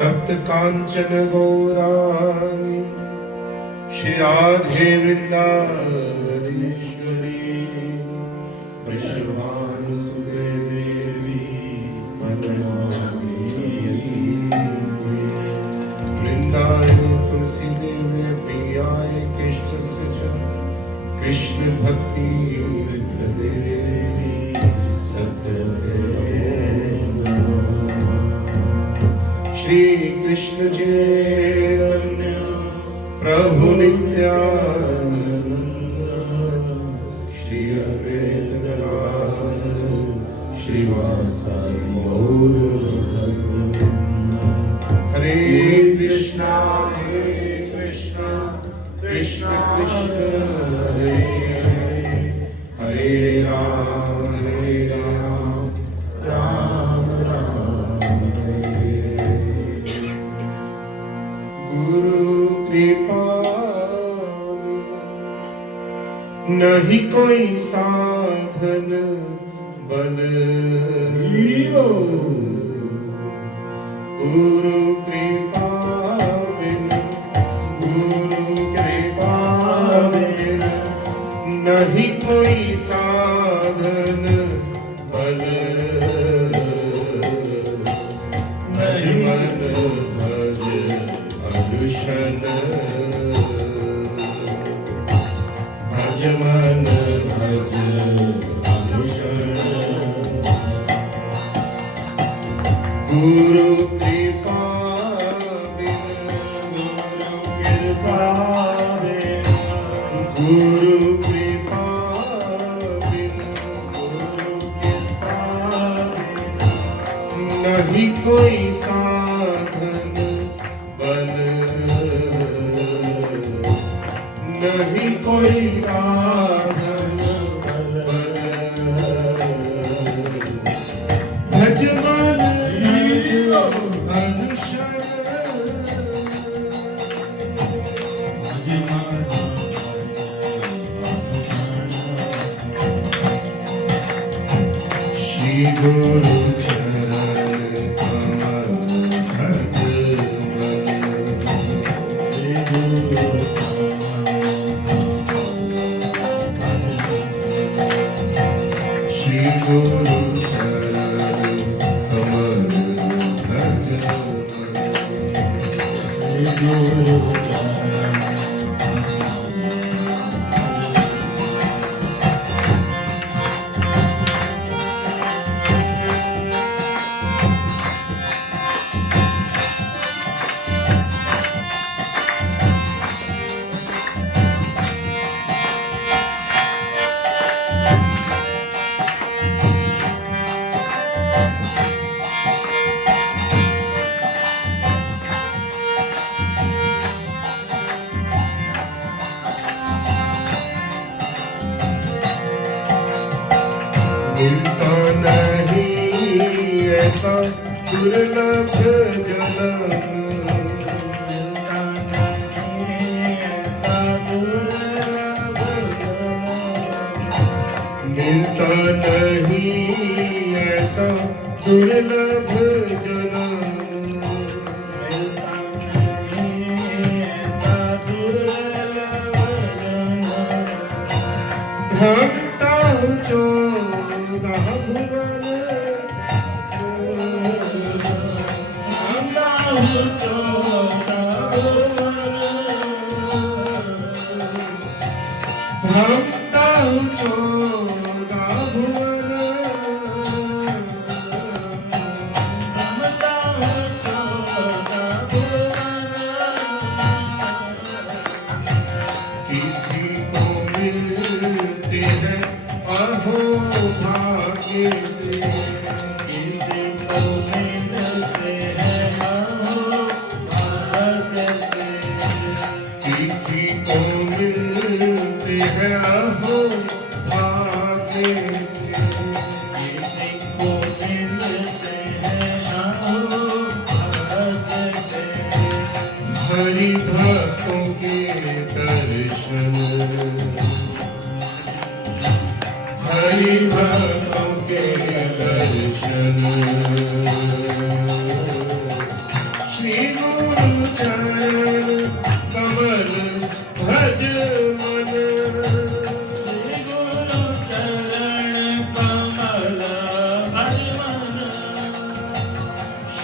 तप्त कांचन गौरांगी श्री राधे वृंदावनेश्वरी वृषभानुसुते देवी मनमामि वृंदाय तुलसी देवी प्रियाय कृष्ण सचा कृष्ण भक्ति प्रदेवी सत्यदेवी श्री कृष्ण चैतन्य प्रभु नित्यानंद श्री अद्वैत गदाधर श्रीवासादि गौर हरे कृष्णा कृष्ण कृष्ण हरे हरे हरे राम राम राम गुरु कृपा नहीं कोई साधन बल गुरु कृपा बिन नहीं कोई साधन बल नहीं मन भज अनुशन भज मन भज अनुशन गुरु कृपा बिन गुरु कृपा बिन नहीं कोई साधन बल नहीं कोई साधन बल भज मन अनुशन श्री गुरु चरण कमल भज श्री गुरु चरण कमल भज मिलता नहीं ऐसा दुर्लभ जन्म मिलता नहीं ऐसा दुर्लभ जन्म भक्ता चोदह भुवन भक्ता चोदह भुवन किसी को मिलते हैं अहो भाग्य से किसी को मिलते हैं अहो भाग्य से किसी को मिलते हैं अहो भाग्य से किसी को मिलते हैं अहो भाग्य से हरि भक्तों के दर्शन हरि भक्तों के दर्शन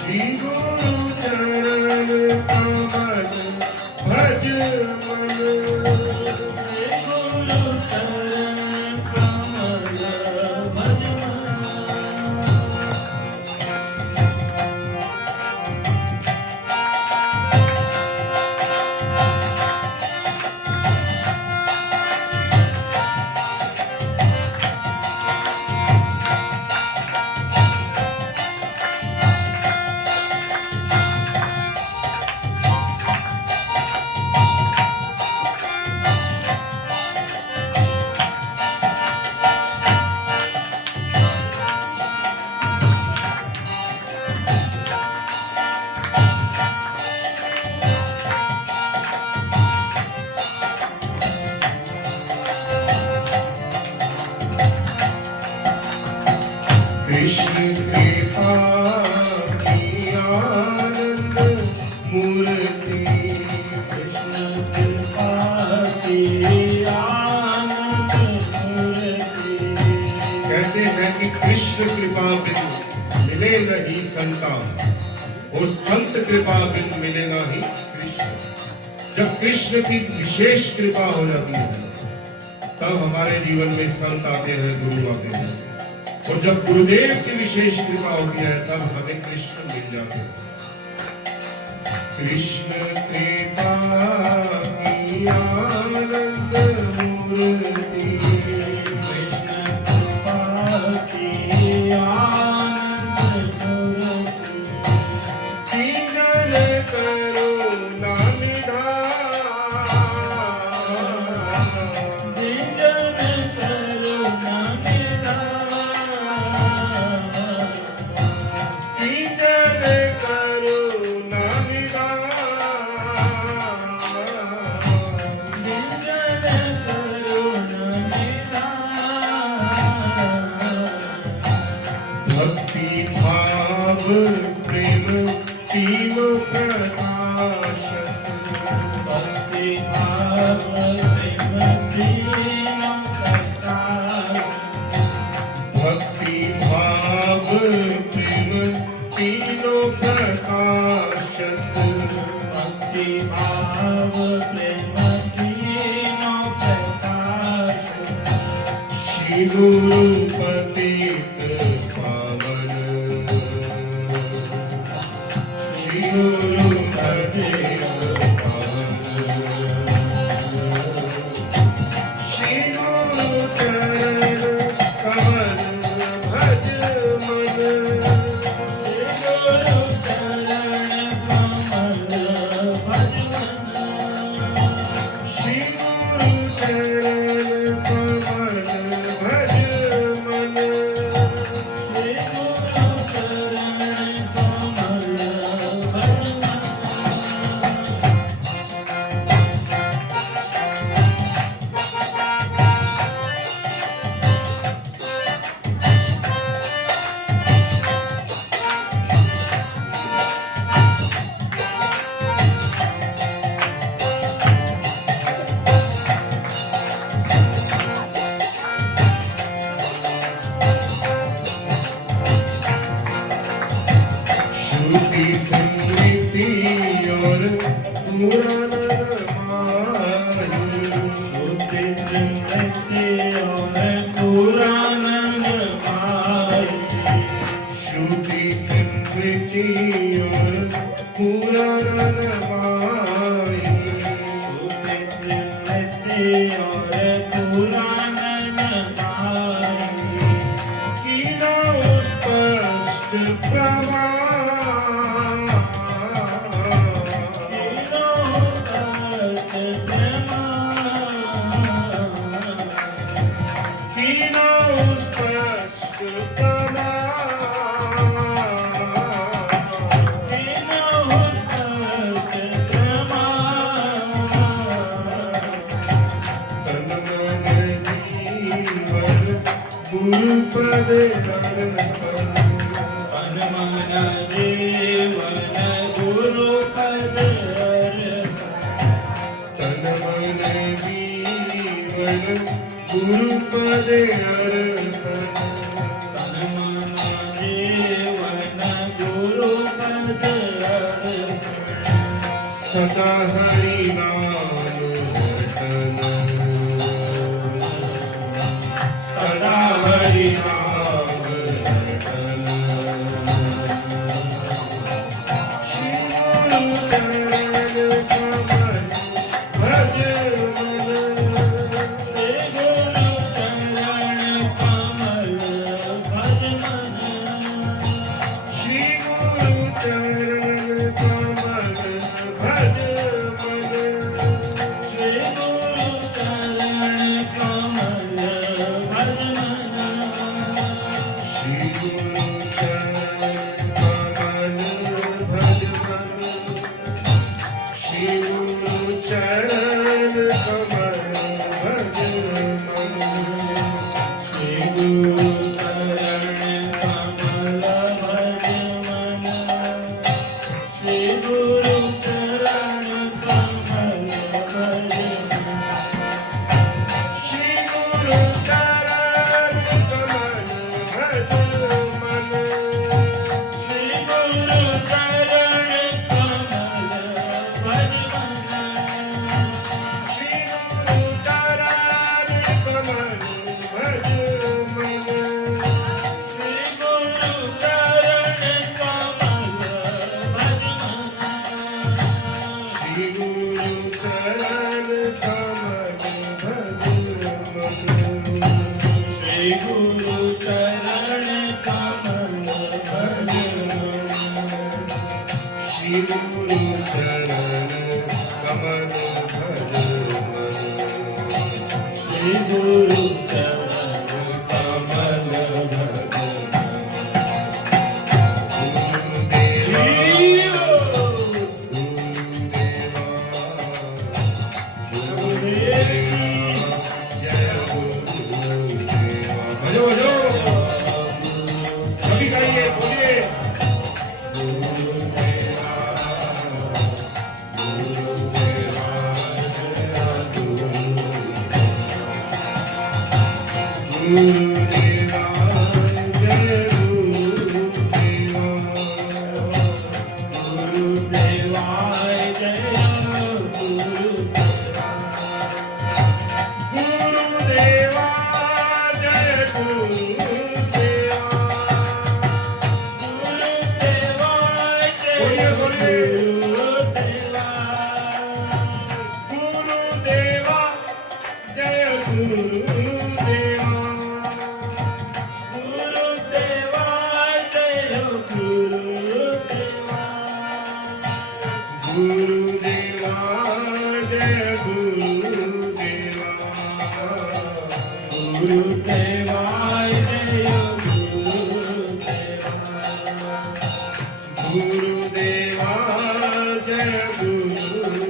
श्री गुरु चरण कमल भज मन, श्री गुरु चरण कमल भज मन। कृष्ण कृपा की आनंद मूर्ति, कृष्ण कृपा की आनंद मूर्ति। कहते हैं कि कृष्ण कृपा बिन मिले नहीं संता, और संत कृपा बिन मिले नहीं कृष्ण। जब कृष्ण की विशेष कृपा हो जाती है तब हमारे जीवन में संत आते हैं, गुरु आते हैं, और जब गुरुदेव की विशेष कृपा होती है तब हमें कृष्ण मिल जाते हैं। कृष्ण कृपा की आनंद मूर्ति, कृष्ण कृपा की आनंद मूर्ति। दीनन करुणा निधान, दीनन करुणा निधान। दीनन करुणा निधान, दीनन करुणा निधान। भक्ति भाव प्रेम तीनों प्रकाशत, भक्ति भाव प्रेम तीनों प्रकाश। भक्ति भाव प्रेम तीनों प्रकाशत, भक्ति भाव प्रेम तीनों प्रकाश। श्री गुरु पतित पावन, श्री गुरु पतित पावन, श्री गुरु चरण कमल भज मन, श्री गुरु चरण कमल भज मन। श्री गुरु चरण कमल भज मन, श्री गुरु चरण कमल भज मन। श्रुति स्मृति और पुराण माही, श्रुति स्मृति और पुराण माही। श्रुति स्मृति और पुराण माही, श्रुति स्मृति और पुराण माही। तीनों स्पष्ट प्रमाण, तीनों अर्थ प्रमाण। तीनों स्पष्ट प्रमाण, तीनों अर्थ प्रमाण। तन मन जीवन गुरु पद अर्पण, तन मन जीवन गुरु पद अर्पण। तन मन जीवन गुरु पद अर्पण, तन मन जीवन गुरु पद सदा हरि नाम रटन सदा हरि नाम रटन श्री गुरु चरण कमल भज मन श्री गुरु चरण कमल भज मन श्री गुरु चरण कमल भज मन श्री गुरु चरण कमल भज मन श्री गुरु चरण कमल भज मन श्री गुरु चरण कमल भज मन श्री गुरु चरण कमल भज मन श्री गुरु चरण कमल भज मन श्री गुरु चरण कमल भज मन श्री गुरु चरण कमल भज मन श्री गुरु चरण कमल भज मन श्री गुरु चरण कमल भज मन श्री गुरु चरण कमल भज मन श्री गुरु चरण कमल भज मन श्री गुरु चरण कमल भज मन श्री गुरु चरण कमल भज सभी गाइए बोलिए गुरुदेवा जय गुरुदेवा गुरुदेवाय जय गुरुदेवा गुरुदेवा जय गुरुदेवा गुरुदेवाय जय बोलिए, बोलिए। गुरुदेवा गुरुदेवा जय गुरुदेवा गुरुदेवा जय गुरुदेवा गुरुदेवा जय गुरुदेवा गुरुदेवाय जय गुरुदेवा गुरुदेवा जय गुरुदेवा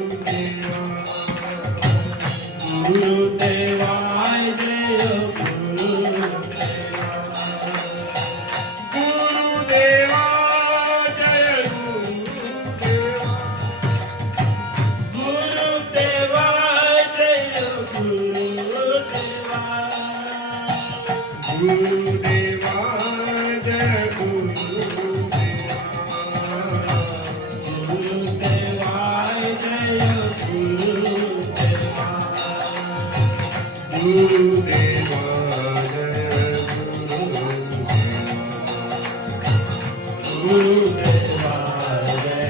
गुरुदेवाय जय गुरुदेवा गुरुदेवा जय गुरुदेवा गुरुदेवा जय गुरुदेवा गुरुदेवा जय गुरुदेवा गुरुदेवाय जय गुरुदेवा गुरुदेवा जय गुरुदेवा गुरुदेवा जय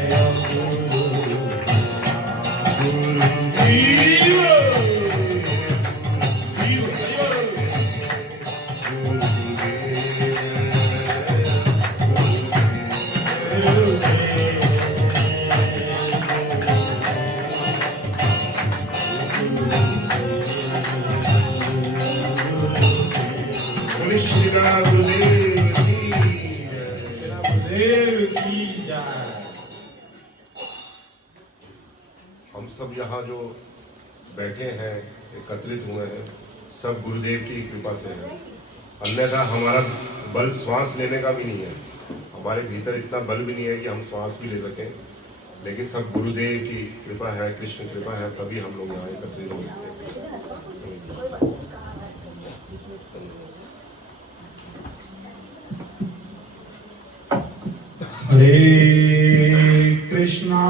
बोले श्री राम गुरुदेव की जय। गुरुदेव की जय। हम सब यहाँ जो बैठे हैं एकत्रित हुए हैं सब गुरुदेव की कृपा से है। अन्यथा हमारा बल श्वास लेने का भी नहीं है, हमारे भीतर इतना बल भी नहीं है कि हम श्वास भी ले सकें, लेकिन सब गुरुदेव की कृपा है, कृष्ण कृपा है, तभी हम लोग यहाँ एकत्रित हो सकते हैं। हरे कृष्णा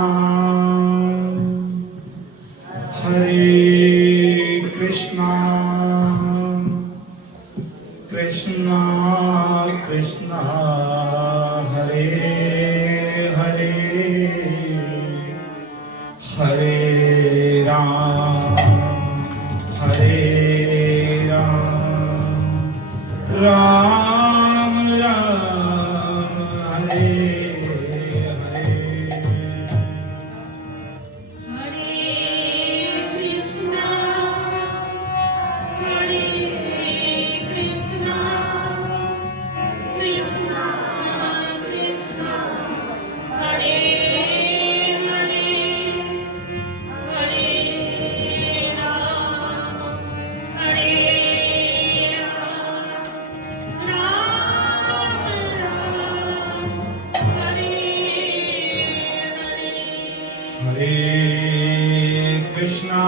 कृष्णा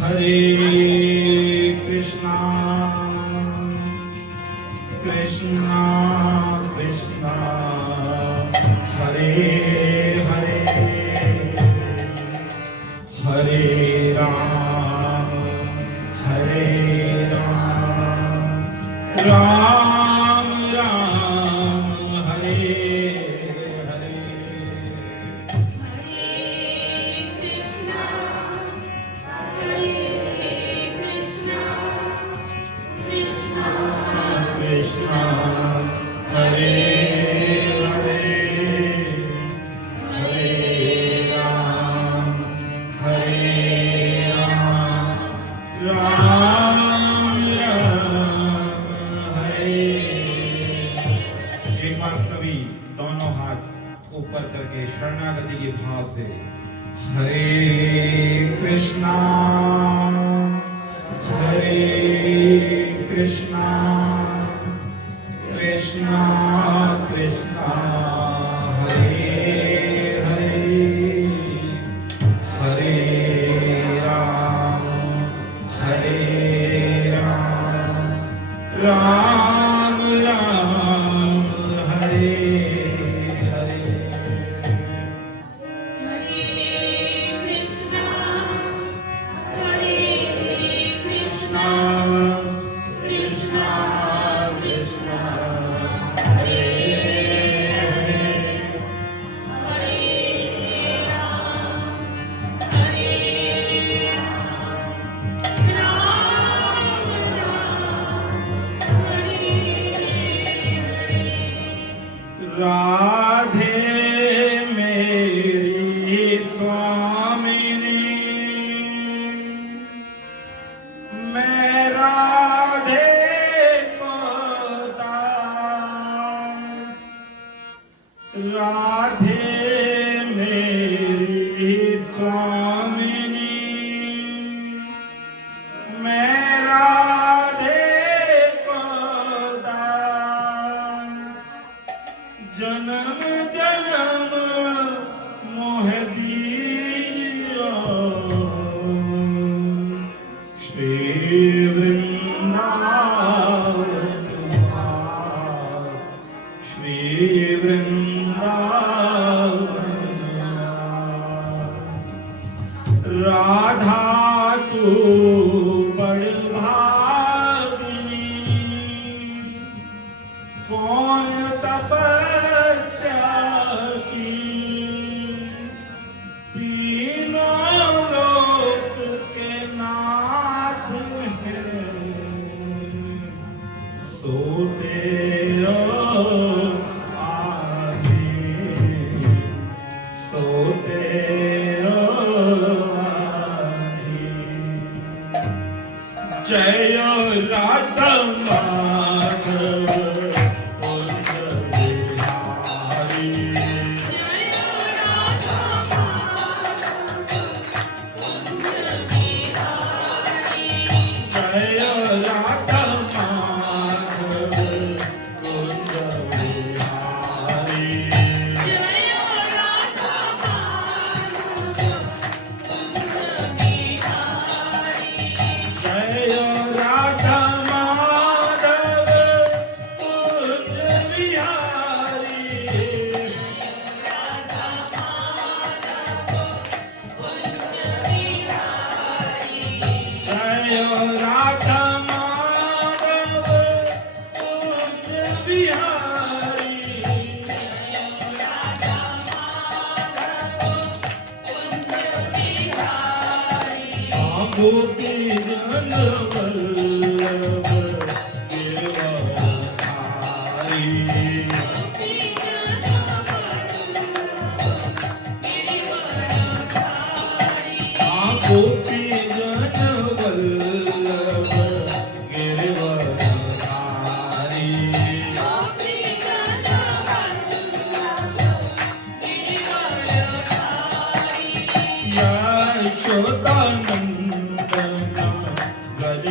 हरे कृष्णा कृष्णा कृष्णा हरे हरे हरे राम राम राम हरे हरे कृष्णा हरे हरे हरे राम राम हरे। एक बार सभी दोनों हाथ ऊपर करके शरणागति के भाव से हरे कृष्णा कृष्णा कृष्णा हरे हरे हरे राम राम राम हरे हरे राधे मेरी स्वामिनी मैं राधे को दास राधे मेरी स्वामिनी मैं राधे को दास जन्म जन्म मोह दीजियो श्री वृंदावन वास, श्री वृंदावन वास। राधा तू बड़ भागिनी कौन तपस्या की तीनों लोक के नाथ हैं सोते आदि सोते आदि जय राधा माधव गोपी जन वल्लभ गिरधारी गोपी जन वल्लभ गिरधारी यशोदानंदन ब्रज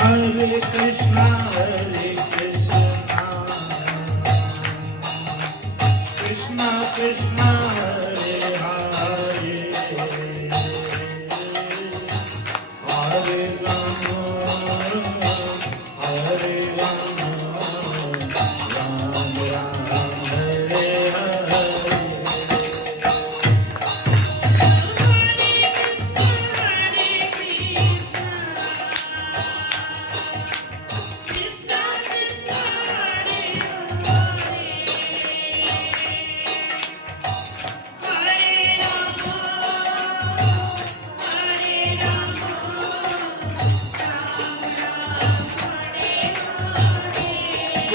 Hare Krishna,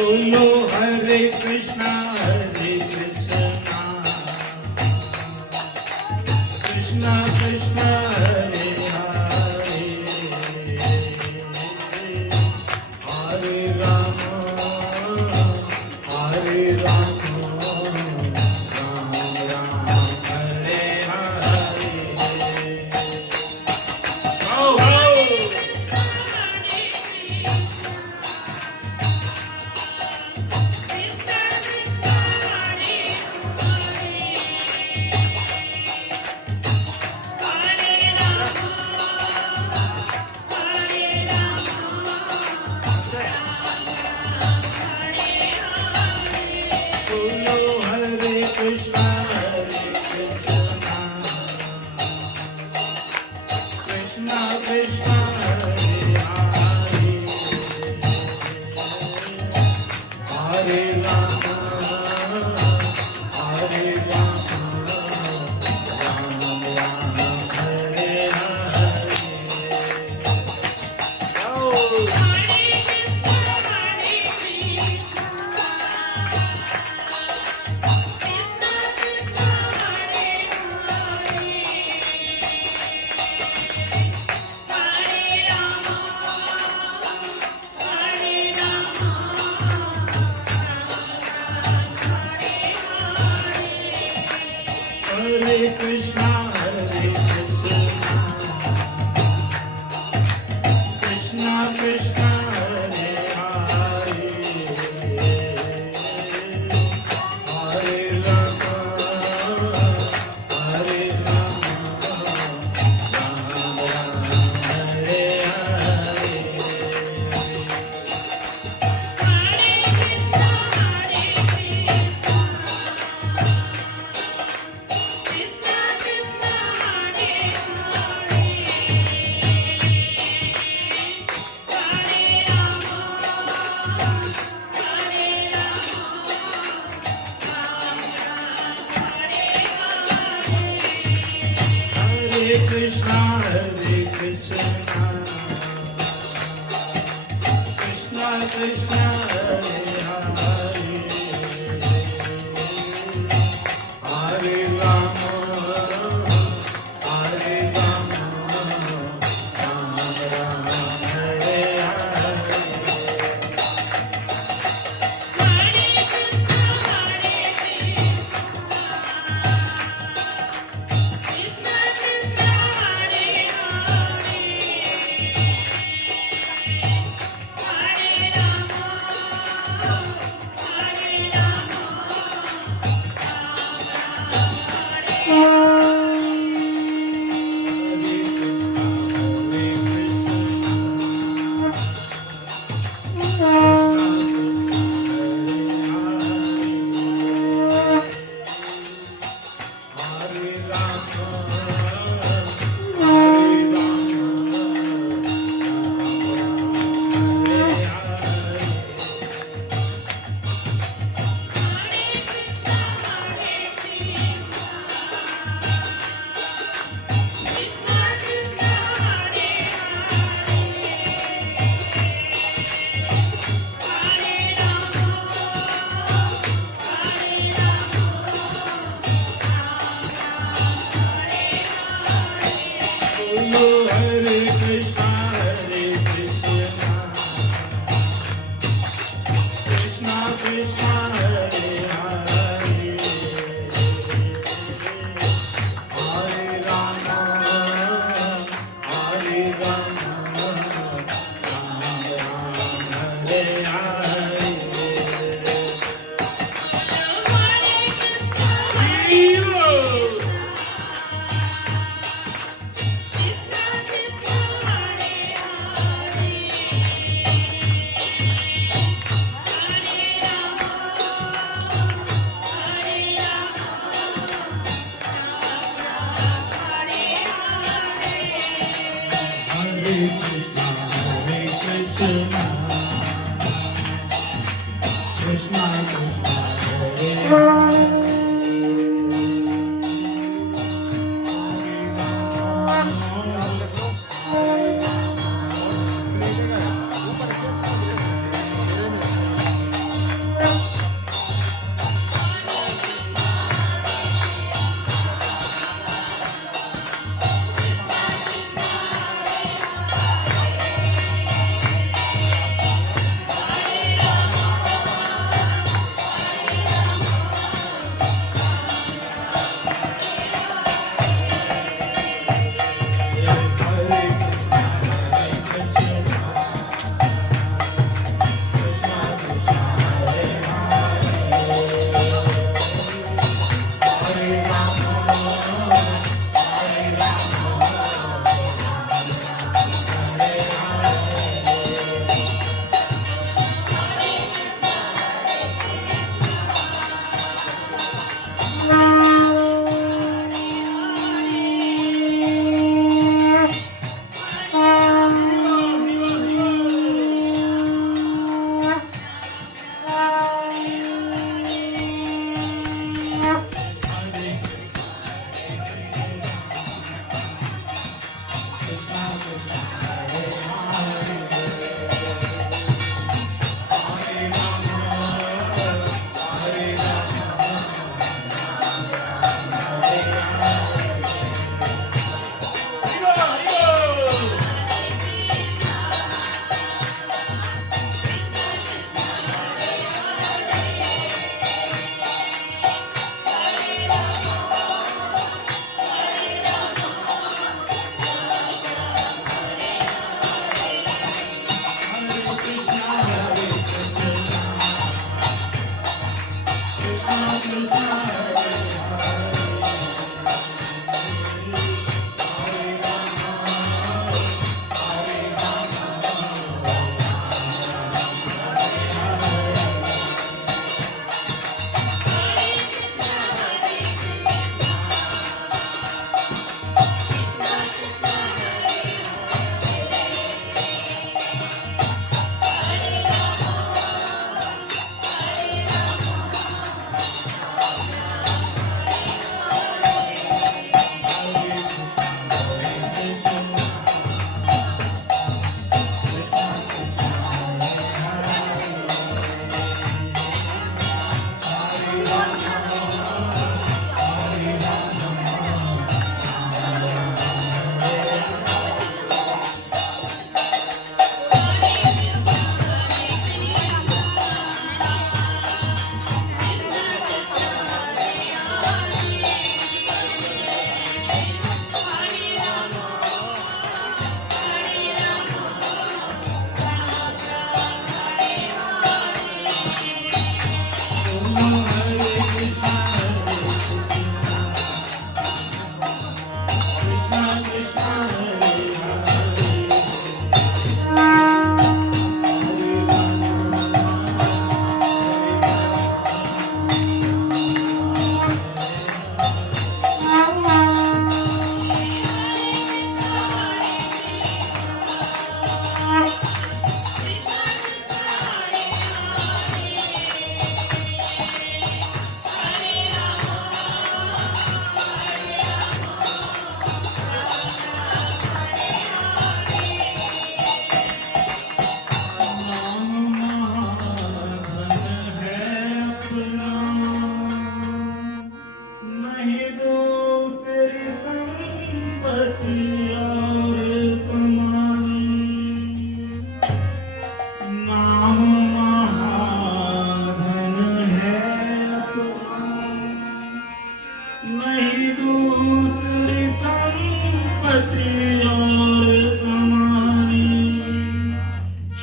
बोलो हरे कृष्णा कृष्णा कृष्णा हरे हरे हरे राम राम राम हरे हरे आओ आओ बोलो हरे कृष्णा कृष्णा कृष्णा हरे हरे हरे राम राम राम हरे हरे आओ हरे कृष्णा कृष्णा कृष्णा हरे हरे हरे राम राम राम हरे हरे हरे कृष्णा कृष्णा कृष्णा हरे हरे हरे राम राम राम हरे हरे बोलो हरे Krishna Krishna Krishna Hare Hare Hare Ram Ram Hare Hare Hare Krishna, Krishna Krishna, Hare Hare.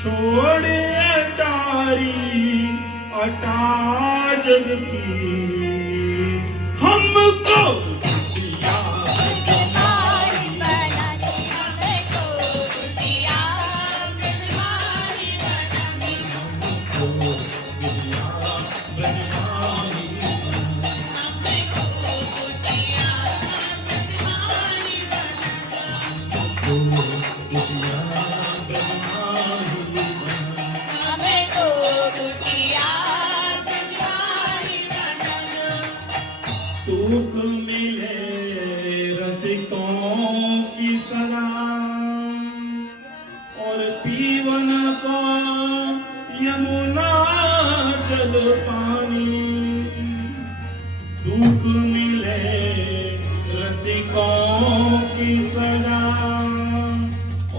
छोड़ अटारी अटा जग की हमको कुटिया बीमारी बनानी हमको कुटिया बीमारी बनानी हमको कुटिया बीमारी हमको कुटिया बीमारी बनाना सुख मिले रसिकों की सलाह और पीवन को यमुना जल पानी दुख मिले रसिकों की सलाह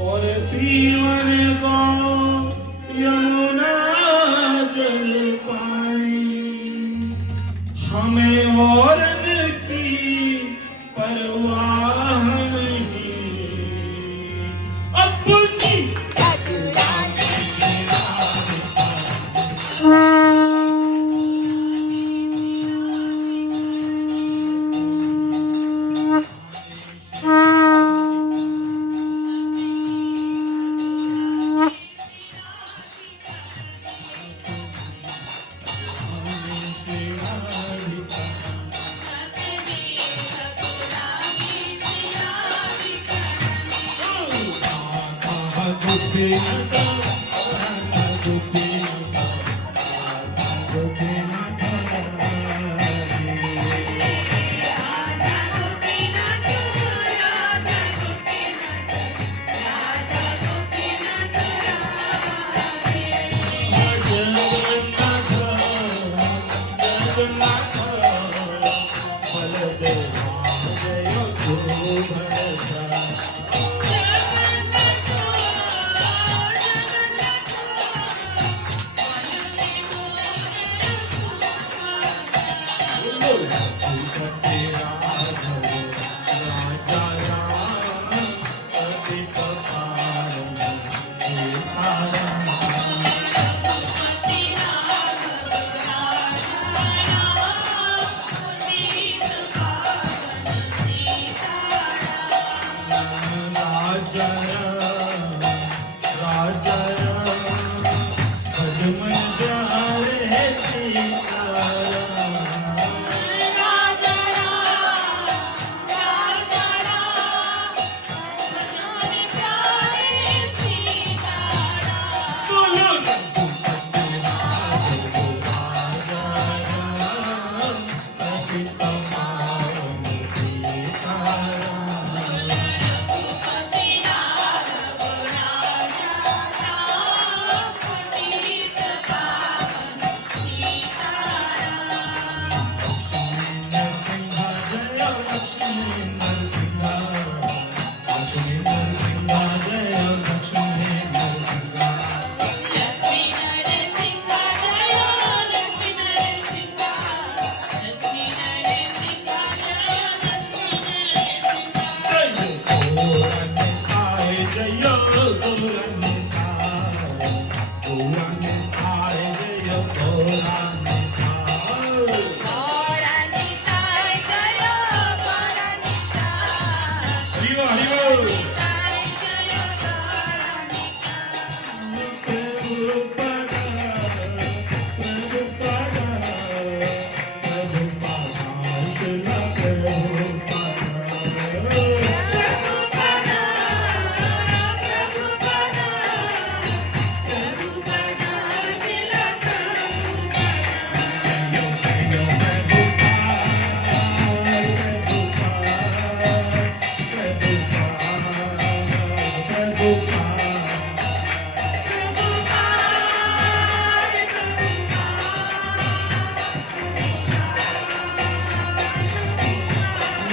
और पीवन को यमुना जल पानी हमें और की परवाह नहीं अपनी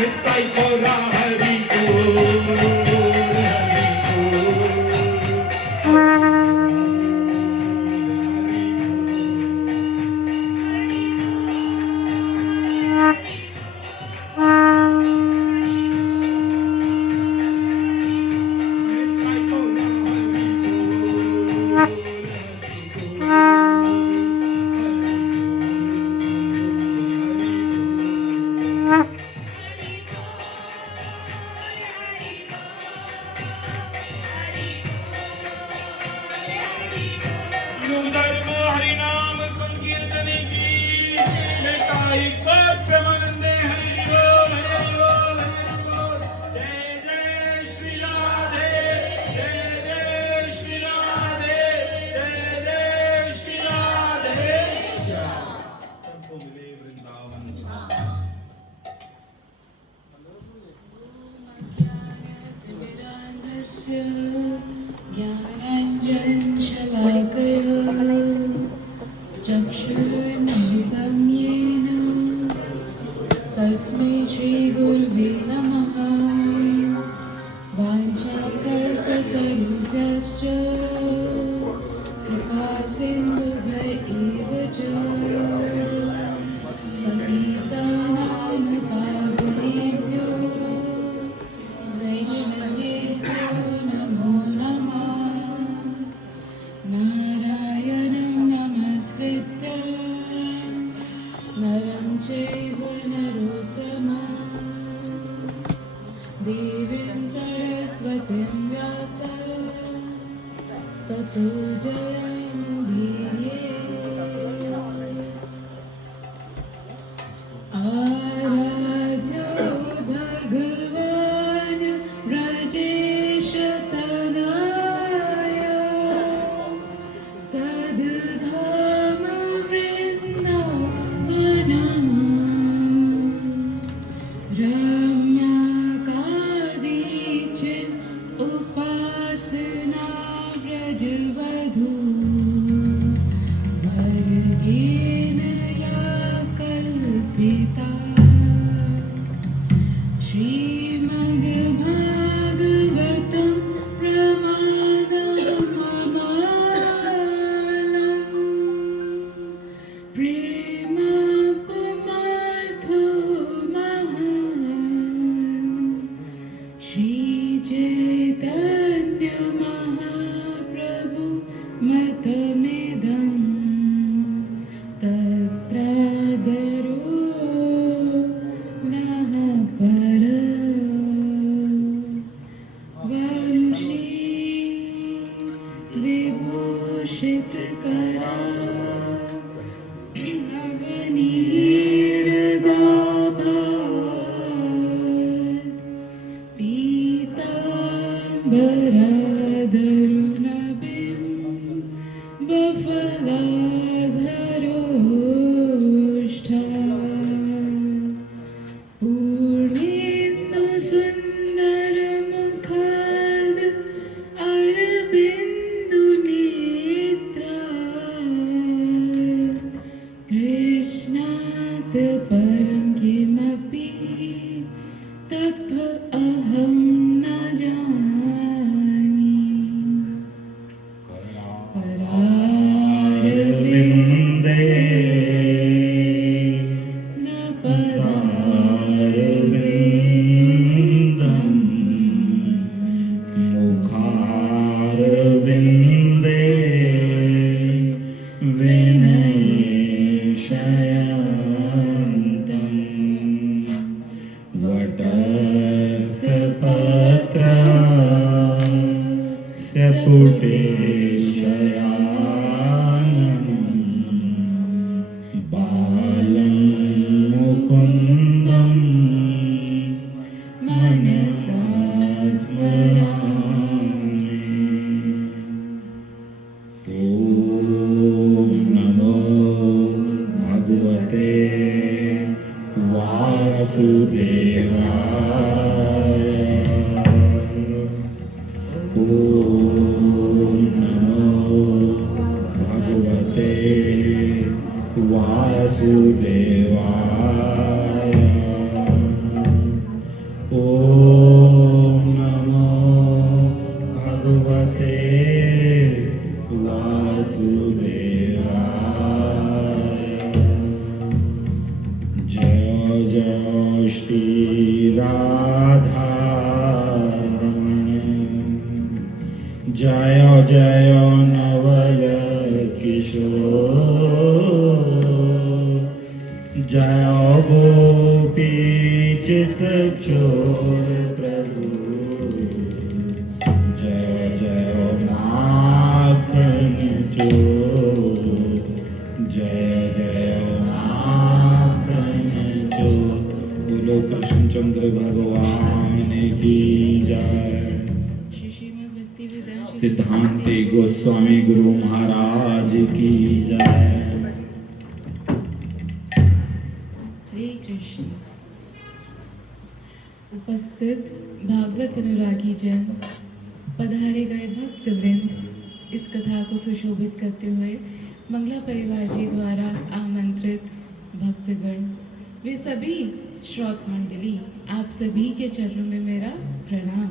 नित्य गौरा हरि Thank you. चक्षुरुन्मिलितं येन तस्मै श्रीगुरुवे नमः। वाञ्छाकल्पतरुभ्यश्च कृपासिन्धुभ्य एव च पतितानां पावनेभ्यो वैष्णवेभ्यो नमो नमः। नारायणं नमस्कृत्य नरं चैव नरोत्तमं देवीं सरस्वतीं व्यासं ततो जयमुदीरये। आराध्यो भगवान् व्रजेशतनय तद्धाम वृन्दावनम् रम्यकादिचित् उपासना व्रजवधू वर्गेण या कल्पिता। श्रीमद्भागवतं प्रमाणममालम् प्रेमापुमार्थो महान् श्रीचैतन्यमहाप्रभु मतमिदं तत्रादरो नः पर वंशी विभूषितकरा बफलाधरोष्ठा पूर्णेन्दु सुन्दरमुखाद् अरबिन्दुनेत्रा कृष्णात् परं किमपि तत्त्व अहं न जाने। परारविन्दे न पदारविन्दम् मुखारविन्दे विनयशयन्तम् वटस्य पत्रस्य पुटे शयानम् बालं मुकुन्दं मनसा स्मरामि। ॐ नमो भगवते वासुदेवाय। ॐ नमो भगवते वासुदेवाय। ॐ नमो भगवते वासुदेवाय। जय जय श्री राधारमण। जय जय नवल किशोर। जय गोपी चित चोर प्रभु। जय जय माखन चोर। जय जय माखन चोर। बोलो कृष्णचंद्र भगवान की जय। सिद्धांति गोस्वामी गुरु महाराज की जय। हरे कृष्ण। उपस्थित भागवत अनुरागी जन, पधारे गए भक्त वृंद, इस कथा को सुशोभित करते हुए मंगला परिवार जी द्वारा आमंत्रित भक्तगण, वे सभी श्रोत मंडली, आप सभी के चरणों में मेरा प्रणाम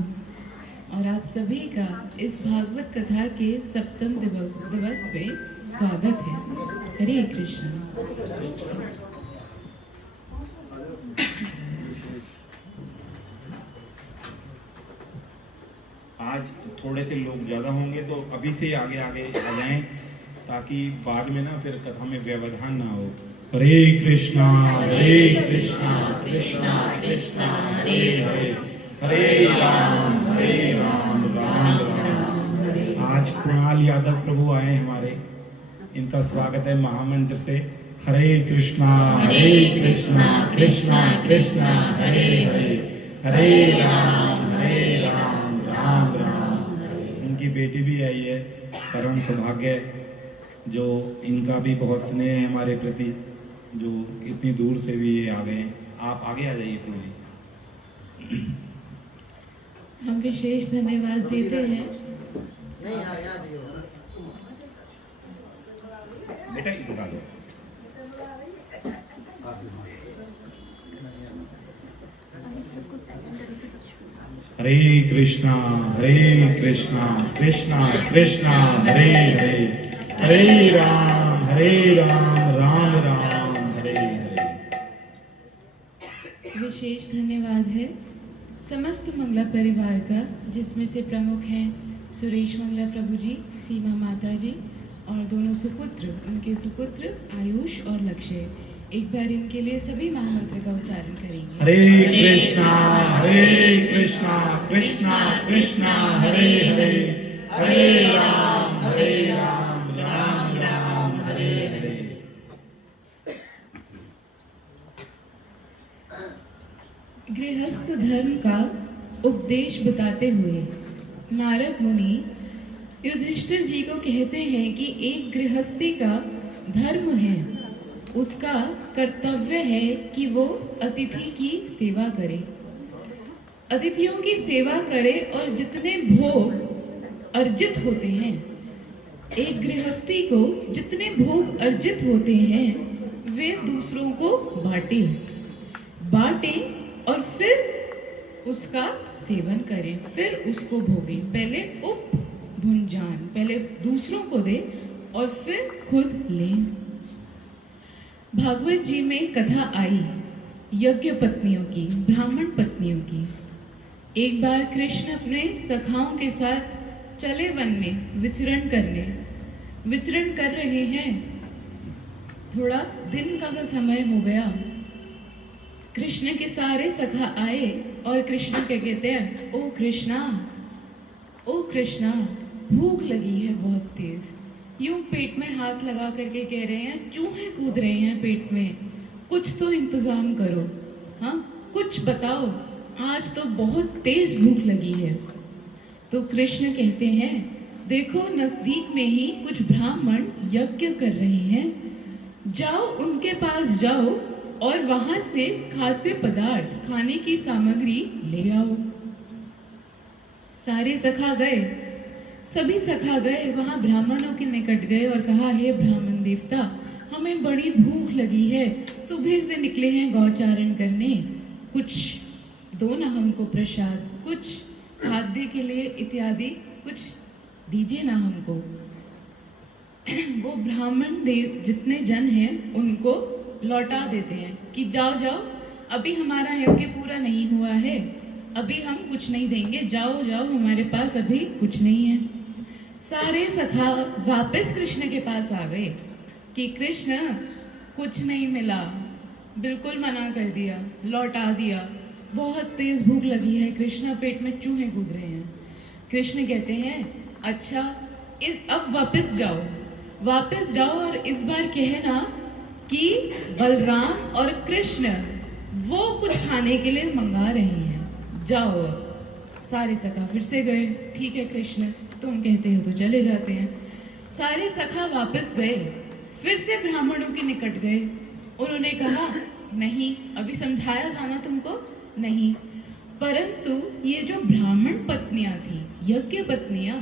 और आप सभी का इस भागवत कथा के सप्तम दिवस पे स्वागत है। हरे कृष्ण। आज थोड़े से लोग ज़्यादा होंगे तो अभी से आगे आगे आ जाएं, ताकि बाद में ना फिर कथा में व्यवधान ना हो। हरे कृष्णा कृष्णा कृष्णा हरे हरे, हरे राम राम राम हरे। आज कुणाल यादव प्रभु आए हमारे, इनका स्वागत है महामंत्र से। हरे कृष्णा कृष्णा कृष्णा हरे हरे, हरे राम राम राम। उनकी बेटी भी आई है, परम सौभाग्य, जो इनका भी बहुत स्नेह है हमारे प्रति, जो इतनी दूर से भी ये आ गए। आप आगे आ जाइए प्रभु जी। हम विशेष धन्यवाद देते हैं बेटा इधर आ जाओ। हरे कृष्णा कृष्णा कृष्णा हरे हरे, हरे राम राम राम हरे हरे। विशेष धन्यवाद है समस्त मंगला परिवार का, जिसमें से प्रमुख हैं सुरेश मंगला प्रभु जी, सीमा माता जी और दोनों सुपुत्र, उनके सुपुत्र आयुष और लक्ष्य। एक बार इनके लिए सभी महामंत्र का उच्चारण करेंगे। हरे कृष्णा कृष्णा कृष्णा हरे हरे, हरे राम राम राम हरे हरे। गृहस्थ धर्म का उपदेश बताते हुए नारद मुनि युधिष्ठिर जी को कहते हैं कि एक गृहस्थी का धर्म है, उसका कर्तव्य है कि वो अतिथि की सेवा करे, अतिथियों की सेवा करे और जितने भोग अर्जित होते हैं, एक गृहस्थी को जितने भोग अर्जित होते हैं वे दूसरों को बांटे और फिर उसका सेवन करें, फिर उसको भोगें। पहले उपभुंजान, पहले दूसरों को दे और फिर खुद लें। भागवत जी में कथा आई यज्ञ पत्नियों की, ब्राह्मण पत्नियों की। एक बार कृष्ण अपने सखाओं के साथ चले वन में विचरण कर रहे हैं। थोड़ा दिन का सा समय हो गया। कृष्ण के सारे सखा आए और कृष्ण क्या कहते हैं, ओ कृष्णा भूख लगी है बहुत तेज। यूं पेट में हाथ लगा करके कह रहे हैं, चूहे कूद रहे हैं पेट में, कुछ तो इंतजाम करो, हाँ कुछ बताओ, आज तो बहुत तेज भूख लगी है। तो कृष्ण कहते हैं, देखो नजदीक में ही कुछ ब्राह्मण यज्ञ कर रहे हैं, जाओ उनके पास जाओ और वहां से खाद्य पदार्थ, खाने की सामग्री ले आओ। सारे सखा गए, सभी सखा गए वहां ब्राह्मणों के निकट गए और कहा, हे ब्राह्मण देवता, हमें बड़ी भूख लगी है, सुबह से निकले हैं गौचारण करने, कुछ दो ना हमको प्रसाद, कुछ खाद्य के लिए इत्यादि कुछ दीजिए ना हमको। वो ब्राह्मण देव जितने जन हैं उनको लौटा देते हैं कि जाओ जाओ, अभी हमारा यज्ञ पूरा नहीं हुआ है, अभी हम कुछ नहीं देंगे, जाओ जाओ, हमारे पास अभी कुछ नहीं है। सारे सखा वापस कृष्ण के पास आ गए कि कृष्ण कुछ नहीं मिला, बिल्कुल मना कर दिया, लौटा दिया, बहुत तेज भूख लगी है, कृष्ण पेट में चूहे कूद रहे हैं। कृष्ण कहते हैं, अच्छा अब वापस जाओ और इस बार कहना कि बलराम और कृष्ण वो कुछ खाने के लिए मंगा रहे हैं, जाओ। सारे सखा फिर से गए, ठीक है कृष्ण तुम कहते हो तो चले जाते हैं। सारे सखा वापस गए, फिर से ब्राह्मणों के निकट गए, उन्होंने कहा, नहीं अभी समझाया था ना तुमको, नहीं, परंतु ये जो ब्राह्मण पत्नियां थी, यज्ञ पत्नियां,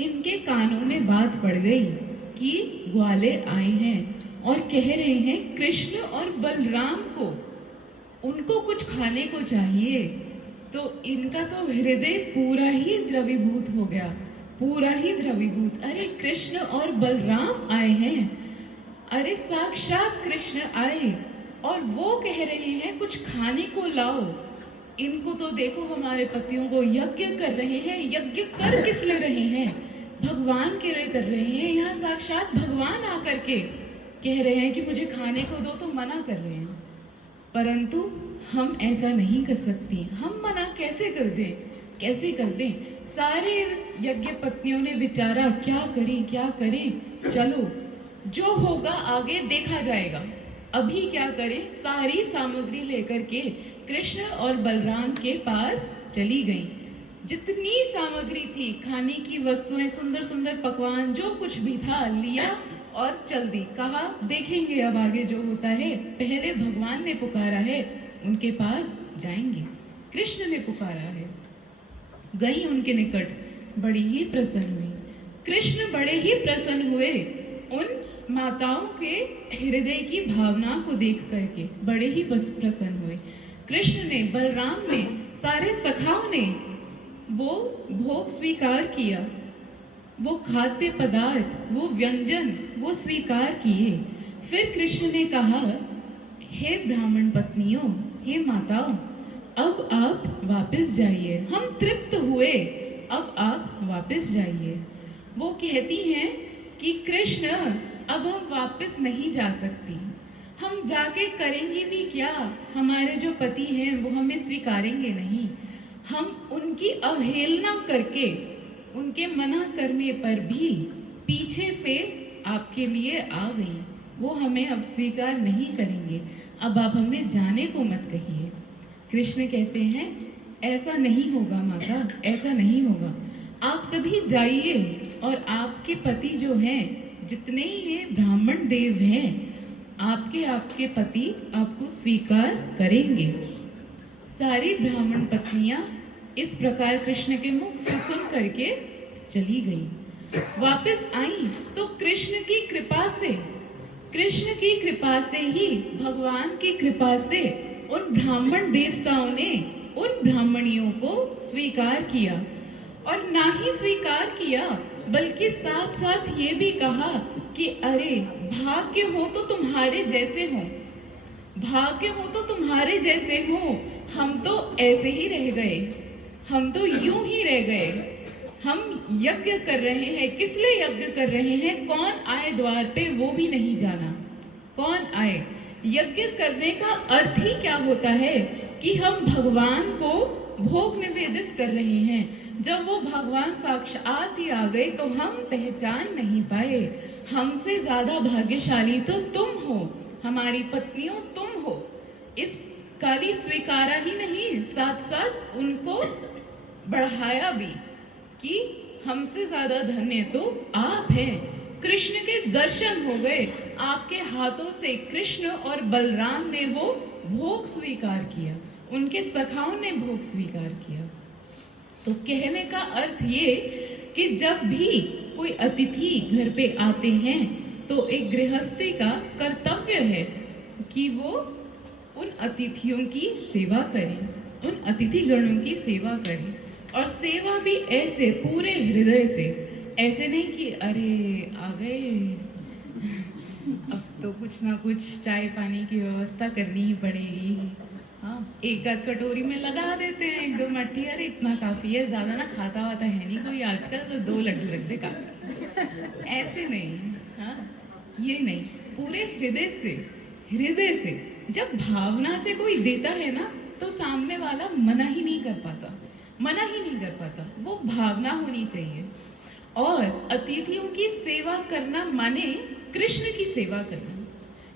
इनके कानों में बात पड़ गई कि ग्वाले आए हैं और कह रहे हैं कृष्ण और बलराम को उनको कुछ खाने को चाहिए। तो इनका तो हृदय पूरा ही द्रवीभूत हो गया, पूरा ही द्रवीभूत। अरे कृष्ण और बलराम आए हैं, अरे साक्षात कृष्ण आए और वो कह रहे हैं कुछ खाने को लाओ। इनको तो देखो हमारे पतियों को यज्ञ कर रहे हैं, यज्ञ कर किस लिए रहे हैं? भगवान के लिए कर रहे हैं। यहाँ साक्षात भगवान आकर के कह रहे हैं कि मुझे खाने को दो, तो मना कर रहे हैं। परंतु हम ऐसा नहीं कर सकती। हम मना कैसे कर दें, कैसे कर दें? सारे यज्ञ पत्नियों ने विचारा क्या करें, क्या करें। चलो जो होगा आगे देखा जाएगा, अभी क्या करें। सारी सामग्री लेकर के कृष्ण और बलराम के पास चली गई। जितनी सामग्री थी, खाने की वस्तुएं, सुंदर सुंदर पकवान, जो कुछ भी था लिया और चल दी। कहा देखेंगे अब आगे जो होता है, पहले भगवान ने पुकारा है, उनके पास जाएंगे। कृष्ण ने पुकारा है, गई उनके निकट, बड़ी ही प्रसन्न हुई। कृष्ण बड़े ही प्रसन्न हुए उन माताओं के हृदय की भावना को देख करके, बड़े ही प्रसन्न हुए। कृष्ण ने, बलराम ने, सारे सखाओं ने वो भोग स्वीकार किया, वो खाद्य पदार्थ, वो व्यंजन वो स्वीकार किए। फिर कृष्ण ने कहा, हे ब्राह्मण पत्नियों, हे माताओं, अब आप वापस जाइए। हम तृप्त हुए, अब आप वापस जाइए। वो कहती हैं कि कृष्ण अब हम वापस नहीं जा सकती, हम जाके करेंगे भी क्या? हमारे जो पति हैं वो हमें स्वीकारेंगे नहीं। हम उनकी अवहेलना करके, उनके मना करने पर भी पीछे से आपके लिए आ गई, वो हमें अब स्वीकार नहीं करेंगे। अब आप हमें जाने को मत कहिए। कृष्ण कहते हैं ऐसा नहीं होगा माता, ऐसा नहीं होगा। आप सभी जाइए और आपके पति जो हैं, जितने ये ब्राह्मण देव हैं, आपके पति आपको स्वीकार करेंगे। सारी ब्राह्मण पत्नियां इस प्रकार कृष्ण के मुख से सुन करके चली गई। वापस आई तो कृष्ण की कृपा से, कृष्ण की कृपा से ही, भगवान की कृपा से उन ब्राह्मण देवताओं ने उन ब्राह्मणियों को स्वीकार किया। और ना ही स्वीकार किया बल्कि साथ साथ ये भी कहा कि अरे भाग्य हो तो तुम्हारे जैसे हो, भाग्य हो तो तुम्हारे जैसे हो। हम तो ऐसे ही रह गए, हम तो यूं ही रह गए। हम यज्ञ कर रहे हैं, किस लिए यज्ञ कर रहे हैं? कौन आए द्वार पे वो भी नहीं जाना, कौन आए। यज्ञ करने का अर्थ ही क्या होता है कि हम भगवान को भोग निवेदित कर रहे हैं। जब वो भगवान साक्षात ही आ गए तो हम पहचान नहीं पाए। हमसे ज्यादा भाग्यशाली तो तुम हो, हमारी पत्नियों तुम हो। इस खाली स्वीकारा ही नहीं, साथ साथ उनको बढ़ाया भी कि हमसे ज्यादा धन्य तो आप हैं। कृष्ण के दर्शन हो गए, आपके हाथों से कृष्ण और बलराम ने वो भोग स्वीकार किया, उनके सखाओं ने भोग स्वीकार किया। तो कहने का अर्थ ये कि जब भी कोई अतिथि घर पे आते हैं तो एक गृहस्थी का कर्तव्य है कि वो उन अतिथियों की सेवा करें, उन अतिथि गणों की सेवा करें। और सेवा भी ऐसे पूरे हृदय से, ऐसे नहीं कि अरे आ गए अब तो कुछ ना कुछ चाय पानी की व्यवस्था करनी ही पड़ेगी। हाँ, एक आध कटोरी में लगा देते हैं, एक दो मट्ठी, अरे इतना काफी है, ज्यादा ना खाता वाता है नहीं कोई आजकल, तो 2 लड्डू रख दे काफी। ऐसे नहीं, हाँ ये नहीं, पूरे हृदय से जब भावना से कोई देता है ना तो सामने वाला मना ही नहीं कर पाता, मना ही नहीं कर पाता। वो भावना होनी चाहिए। और अतिथियों की सेवा करना माने कृष्ण की सेवा करना,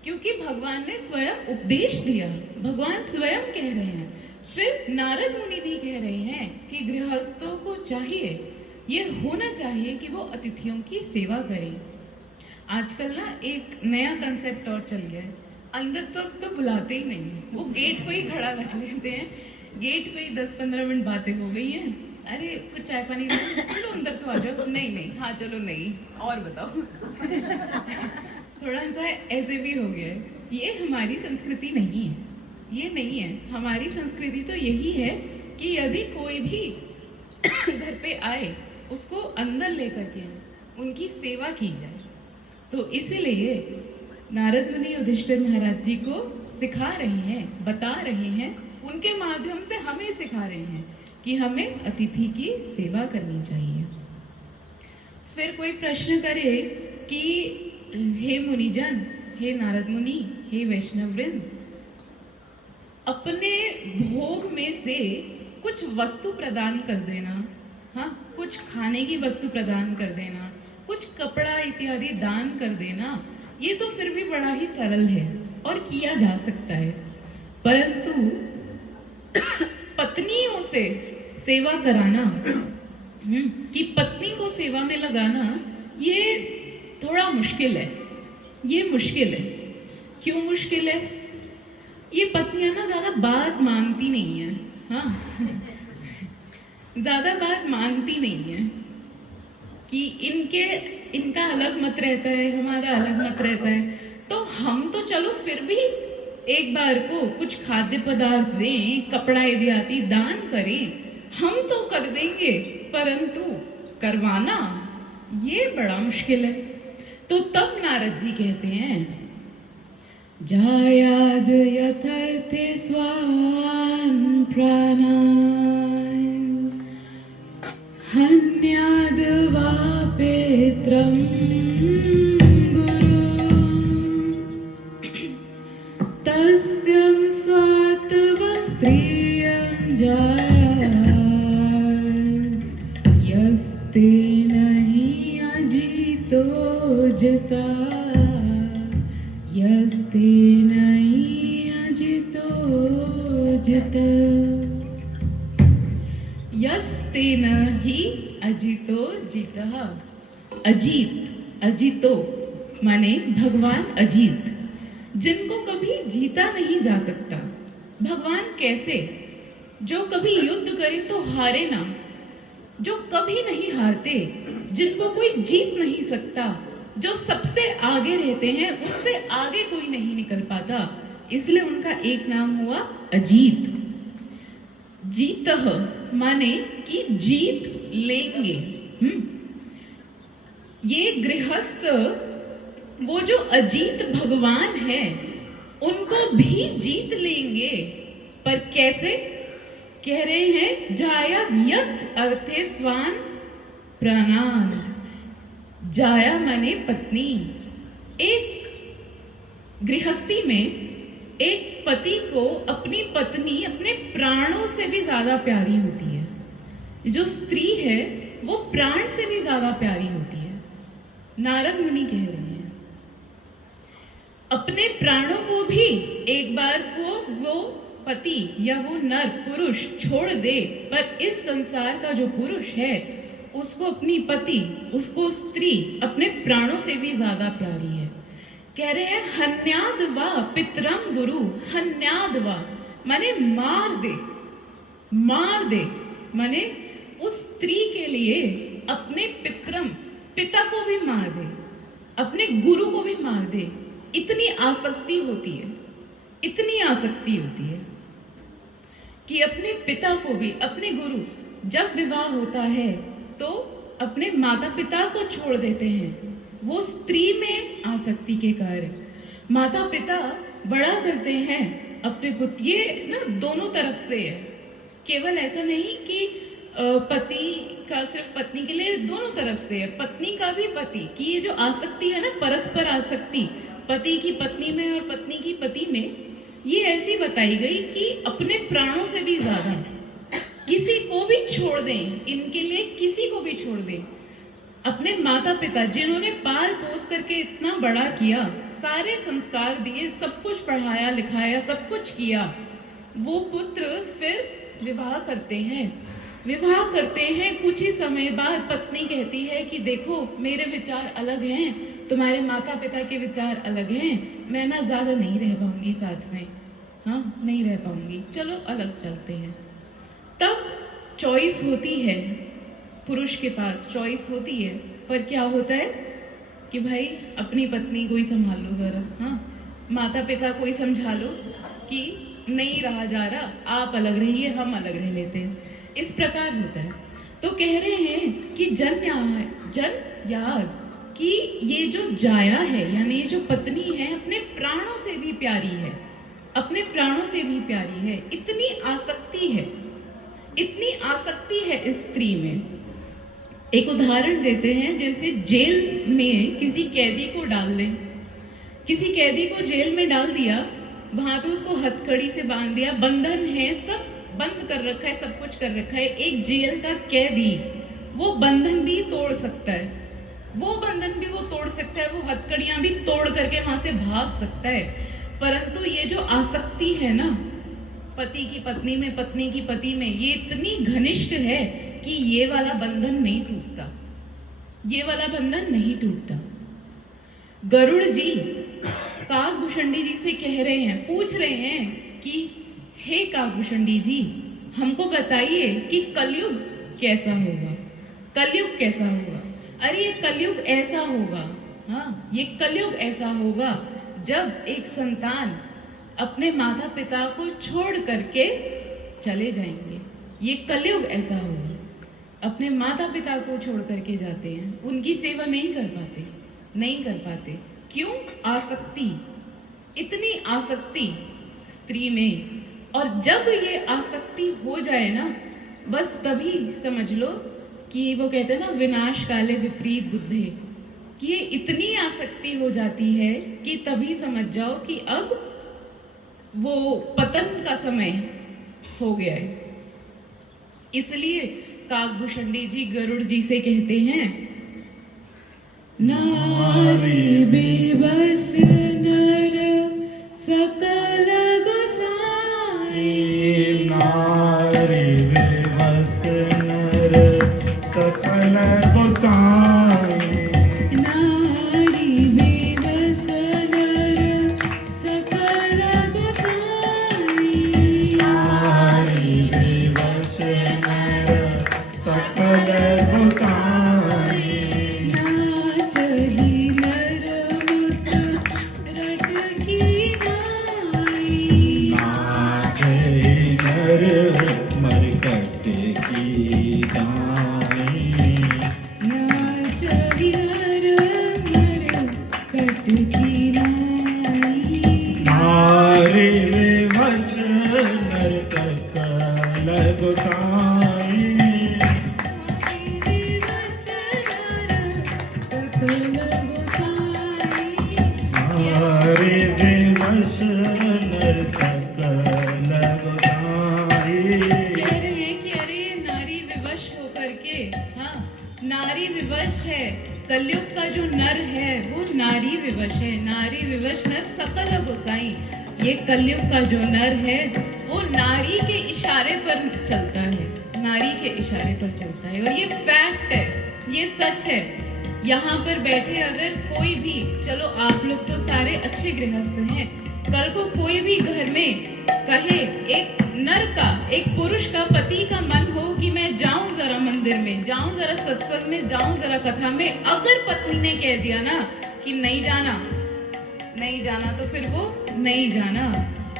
क्योंकि भगवान ने स्वयं उपदेश दिया, भगवान स्वयं कह रहे हैं। फिर नारद मुनि भी कह रहे हैं कि गृहस्थों को चाहिए, ये होना चाहिए कि वो अतिथियों की सेवा करें। आजकल ना एक नया कंसेप्ट और चल गया है, अंदर तक तो बुलाते ही नहीं, वो गेट पे ही खड़ा रख लेते हैं। गेट पे ही 10-15 मिनट बातें हो गई हैं, अरे कुछ चाय पानी लो, चलो अंदर तो आ जाओ। नहीं नहीं, हाँ चलो नहीं, और बताओ। थोड़ा सा ऐसे भी हो गया है। ये हमारी संस्कृति नहीं है, ये नहीं है। हमारी संस्कृति तो यही है कि यदि कोई भी घर पे आए उसको अंदर लेकर के उनकी सेवा की जाए। तो इसीलिए नारद मुनि युधिष्ठिर महाराज जी को सिखा रहे हैं, बता रहे हैं, उनके माध्यम से हमें सिखा रहे हैं कि हमें अतिथि की सेवा करनी चाहिए। फिर कोई प्रश्न करे कि हे मुनिजन, हे नारद मुनि, हे वैष्णववृंद, अपने भोग में से कुछ वस्तु प्रदान कर देना, हाँ, कुछ खाने की वस्तु प्रदान कर देना, कुछ कपड़ा इत्यादि दान कर देना, ये तो फिर भी बड़ा ही सरल है और किया जा सकता है। परंतु पत्नियों से सेवा कराना, कि पत्नी को सेवा में लगाना, ये थोड़ा मुश्किल है। ये मुश्किल है। क्यों मुश्किल है? ये पत्नियां ना ज्यादा बात मानती नहीं है। हाँ, ज्यादा बात मानती नहीं है कि इनका अलग मत रहता है, हमारा अलग मत रहता है। तो हम तो चलो फिर भी एक बार को कुछ खाद्य पदार्थ दें, कपड़ा इत्यादि दान करें, हम तो कर देंगे, परंतु करवाना ये बड़ा मुश्किल है। तो तब नारद जी कहते हैं, जायाद यथर्थे स्वान् प्राणान् हन्याद वा पित्रं गुरुं तस्यं स्वात्वं स्त्रियं जायात् यस्तेन हि अजितो जिता यस्तेन हि अजितो जिता यस्तेन हि अजितो जितः। अजीत, अजितो माने भगवान अजीत, जिनको कभी जीता नहीं जा सकता। भगवान कैसे? जो कभी युद्ध करे तो हारे ना, जो कभी नहीं हारते, जिनको कोई जीत नहीं सकता, जो सबसे आगे रहते हैं, उनसे आगे कोई नहीं निकल पाता, इसलिए उनका एक नाम हुआ अजीत। जीतः माने कि जीत लेंगे। ये गृहस्थ, वो जो अजीत भगवान है, उनको भी जीत लेंगे। पर कैसे? कह रहे हैं, जाया यथ अर्थे स्वान प्राणान। जाया माने पत्नी। एक गृहस्थी में एक पति को अपनी पत्नी अपने प्राणों से भी ज्यादा प्यारी होती है। जो स्त्री है वो प्राण से भी ज्यादा प्यारी होती है। नारद मुनि कह रहे हैं, अपने प्राणों को भी एक बार को वो पति या वो नर पुरुष छोड़ दे, पर इस संसार का जो पुरुष है उसको अपनी पति, उसको स्त्री अपने प्राणों से भी ज्यादा प्यारी है। कह रहे हैं, हन्याद वा पितरम गुरु। हन्याद वा माने मार दे, मार दे माने उस स्त्री के लिए अपने पितरम, पिता को भी मार दे, अपने गुरु को भी मार दे। इतनी आसक्ति होती है, इतनी आसक्ति होती है कि अपने पिता को भी, अपने गुरु, जब विवाह होता है तो अपने माता पिता को छोड़ देते हैं, वो स्त्री में आसक्ति के कारण। माता पिता बड़ा करते हैं अपने पुत्र। ये ना दोनों तरफ से है, केवल ऐसा नहीं कि पति का सिर्फ पत्नी के लिए, दोनों तरफ से है। पत्नी का भी पति की ये जो आसक्ति है ना, परस्पर आसक्ति, पति की पत्नी में और पत्नी की पति में, ये ऐसी बताई गई कि अपने प्राणों से भी ज्यादा किसी को भी छोड़ दें, इनके लिए किसी को भी छोड़ दें। अपने माता पिता जिन्होंने पाल पोस करके इतना बड़ा किया, सारे संस्कार दिए, सब कुछ पढ़ाया लिखाया, सब कुछ किया, वो पुत्र फिर विवाह करते हैं। विवाह करते हैं, कुछ ही समय बाद पत्नी कहती है कि देखो मेरे विचार अलग हैं, तुम्हारे माता पिता के विचार अलग हैं, मैं ना ज्यादा नहीं रह पाऊंगी साथ में, हाँ नहीं रह पाऊंगी, चलो अलग चलते हैं। तब चॉइस होती है, पुरुष के पास चॉइस होती है, पर क्या होता है कि भाई अपनी पत्नी को ही संभाल लो जरा, हाँ, माता पिता को ही समझा लो कि नहीं रहा जा रहा, आप अलग रहिए, हम अलग रह लेते हैं, इस प्रकार होता है। तो कह रहे हैं कि जन याद कि ये जो जाया है, यानी ये जो पत्नी है, अपने प्राणों से भी प्यारी है, अपने प्राणों से भी प्यारी है। इतनी आसक्ति है, इतनी आसक्ति है इस स्त्री में। एक उदाहरण देते हैं, जैसे जेल में किसी कैदी को डाल दें, किसी कैदी को जेल में डाल दिया, वहां पे उसको हथकड़ी से बांध दिया, बंधन है, सब बंद कर रखा है, सब कुछ कर रखा है। एक जेल का कैदी वो बंधन भी तोड़ सकता है, वो बंधन भी वो तोड़ सकता है, वो हथकड़ियां भी तोड़ करके वहां से भाग सकता है। परंतु ये जो आसक्ति है ना, पति की पत्नी में, पत्नी की पति में, ये इतनी घनिष्ठ है कि ये वाला बंधन नहीं टूटता, ये वाला बंधन नहीं टूटता। गरुड़ जी काकभूषणी जी से कह रहे हैं, पूछ रहे हैं कि हे काकभूषणी जी, हमको बताइए कि कलयुग कैसा होगा, कलयुग कैसा होगा। अरे ये कलयुग ऐसा होगा, हाँ, ये कलयुग ऐसा होगा जब एक संतान अपने माता पिता को छोड़ करके चले जाएंगे। ये कलयुग ऐसा होगा, अपने माता पिता को छोड़ करके जाते हैं, उनकी सेवा नहीं कर पाते, नहीं कर पाते। क्यों? आसक्ति, इतनी आसक्ति स्त्री में। और जब ये आसक्ति हो जाए ना, बस तभी समझ लो कि वो कहते हैं ना, विनाश काले विपरीत बुद्धे, कि ये इतनी आसक्ति हो जाती है कि तभी समझ जाओ कि अब वो पतन का समय हो गया है। इसलिए काकभूषणी जी गरुड़ जी से कहते हैं, नारी बेबस नर सकल गोसाई, नारी बेबस नर सकल गोसाई, नारी बेबस नर सकल गोसाई, नारी बेबस नर सकल गोसाई, नाचही नर मुत रटकी नाई, नाचही नर मरकट की दाई, नाचही नर मरकट की नाई, नारी विवश नर सकल गोसाई, नारी विवश नर सकल गोसाई। कह रहे हैं कि अरे नारी विवश होकर के, हाँ, नारी विवश है, कलयुग का जो नर है वो नारी विवश है, नारी विवश नर सकल गोसाई। ये कलयुग का जो नर है वो नारी के इशारे पर चलता है, नारी के इशारे पर चलता है। और ये फैक्ट है, ये सच है। यहाँ पर बैठे अगर कोई भी, चलो आप लोग तो सारे अच्छे गृहस्थ हैं, कल को कोई भी घर में कहे, एक नर का, एक पुरुष का, पति का मन हो कि मैं जाऊं जरा मंदिर में, जाऊं जरा सत्संग में, जाऊं जरा कथा में, अगर पत्नी ने कह दिया ना कि नहीं जाना, नहीं जाना, तो फिर वो नहीं जाना।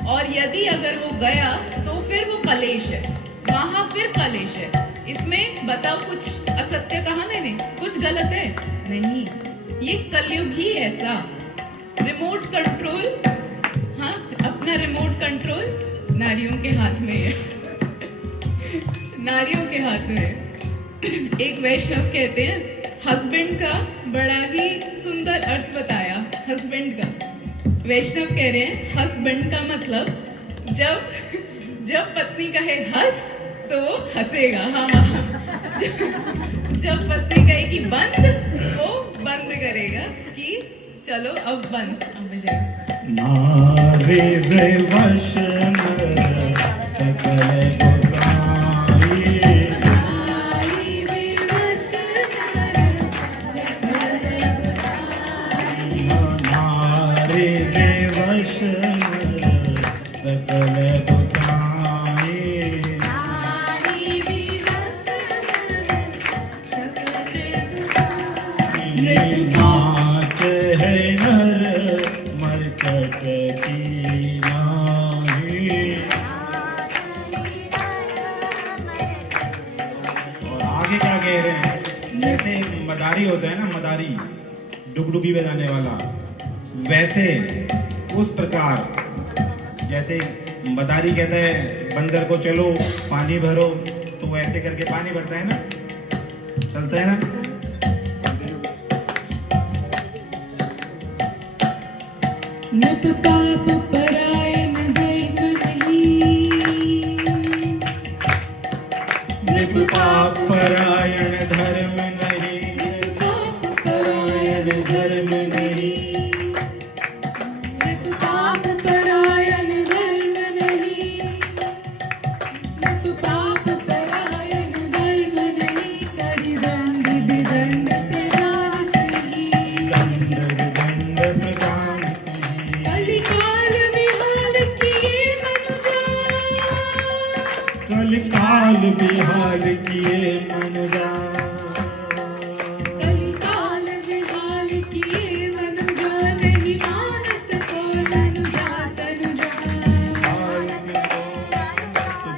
और यदि अगर वो गया तो फिर वो कलेश है, वहां फिर कलेश है। इसमें बताओ, कुछ असत्य कहा मैंने, कुछ गलत है? नहीं, ये कलयुग ही ऐसा। रिमोट कंट्रोल, हाँ, अपना रिमोट कंट्रोल नारियों के हाथ में है, नारियों के हाथ में है। एक वैष्णव कहते हैं, हस्बैंड का बड़ा ही सुंदर अर्थ बताया, हस्बैंड का। वैष्णव कह रहे हैं, हस्बैंड का मतलब जब पत्नी कहे हंस तो वो हंसेगा, हाँ, जब पत्नी कहे कि बंद, वो बंद करेगा कि चलो अब बंद, अब जाए। नारी विवश नर सकल गोसाई, नारी विवश नर सकल गोसाई, नारी विवश नर सकल गोसाई, नारी विवश मरकट की नाही। और आगे क्या कह रहे हैं, जैसे मदारी होता है ना, मदारी डुगडुगी बजाने वाला, वैसे उस प्रकार जैसे मदारी कहता है बंदर को चलो पानी भरो, तो वो ऐसे करके पानी भरता है ना, चलता है ना। नृप पाप परायण धर्म नहीं, नृप पाप परायण धर्म नहीं, नृप पाप परायण धर्म नहीं, नृप पाप परायण धर्म नहीं, नृप पाप परायण धर्म नहीं, करि दंड विदंड प्रदान करी। दंड दंड प्रदान कलिकाल विहाल किए मनुजा, कलिकाल बिहाल किए मनुजा, कलिकाल विहाल किए मनुजा, नहीं मानत को मनुजा तनुजा, हाल में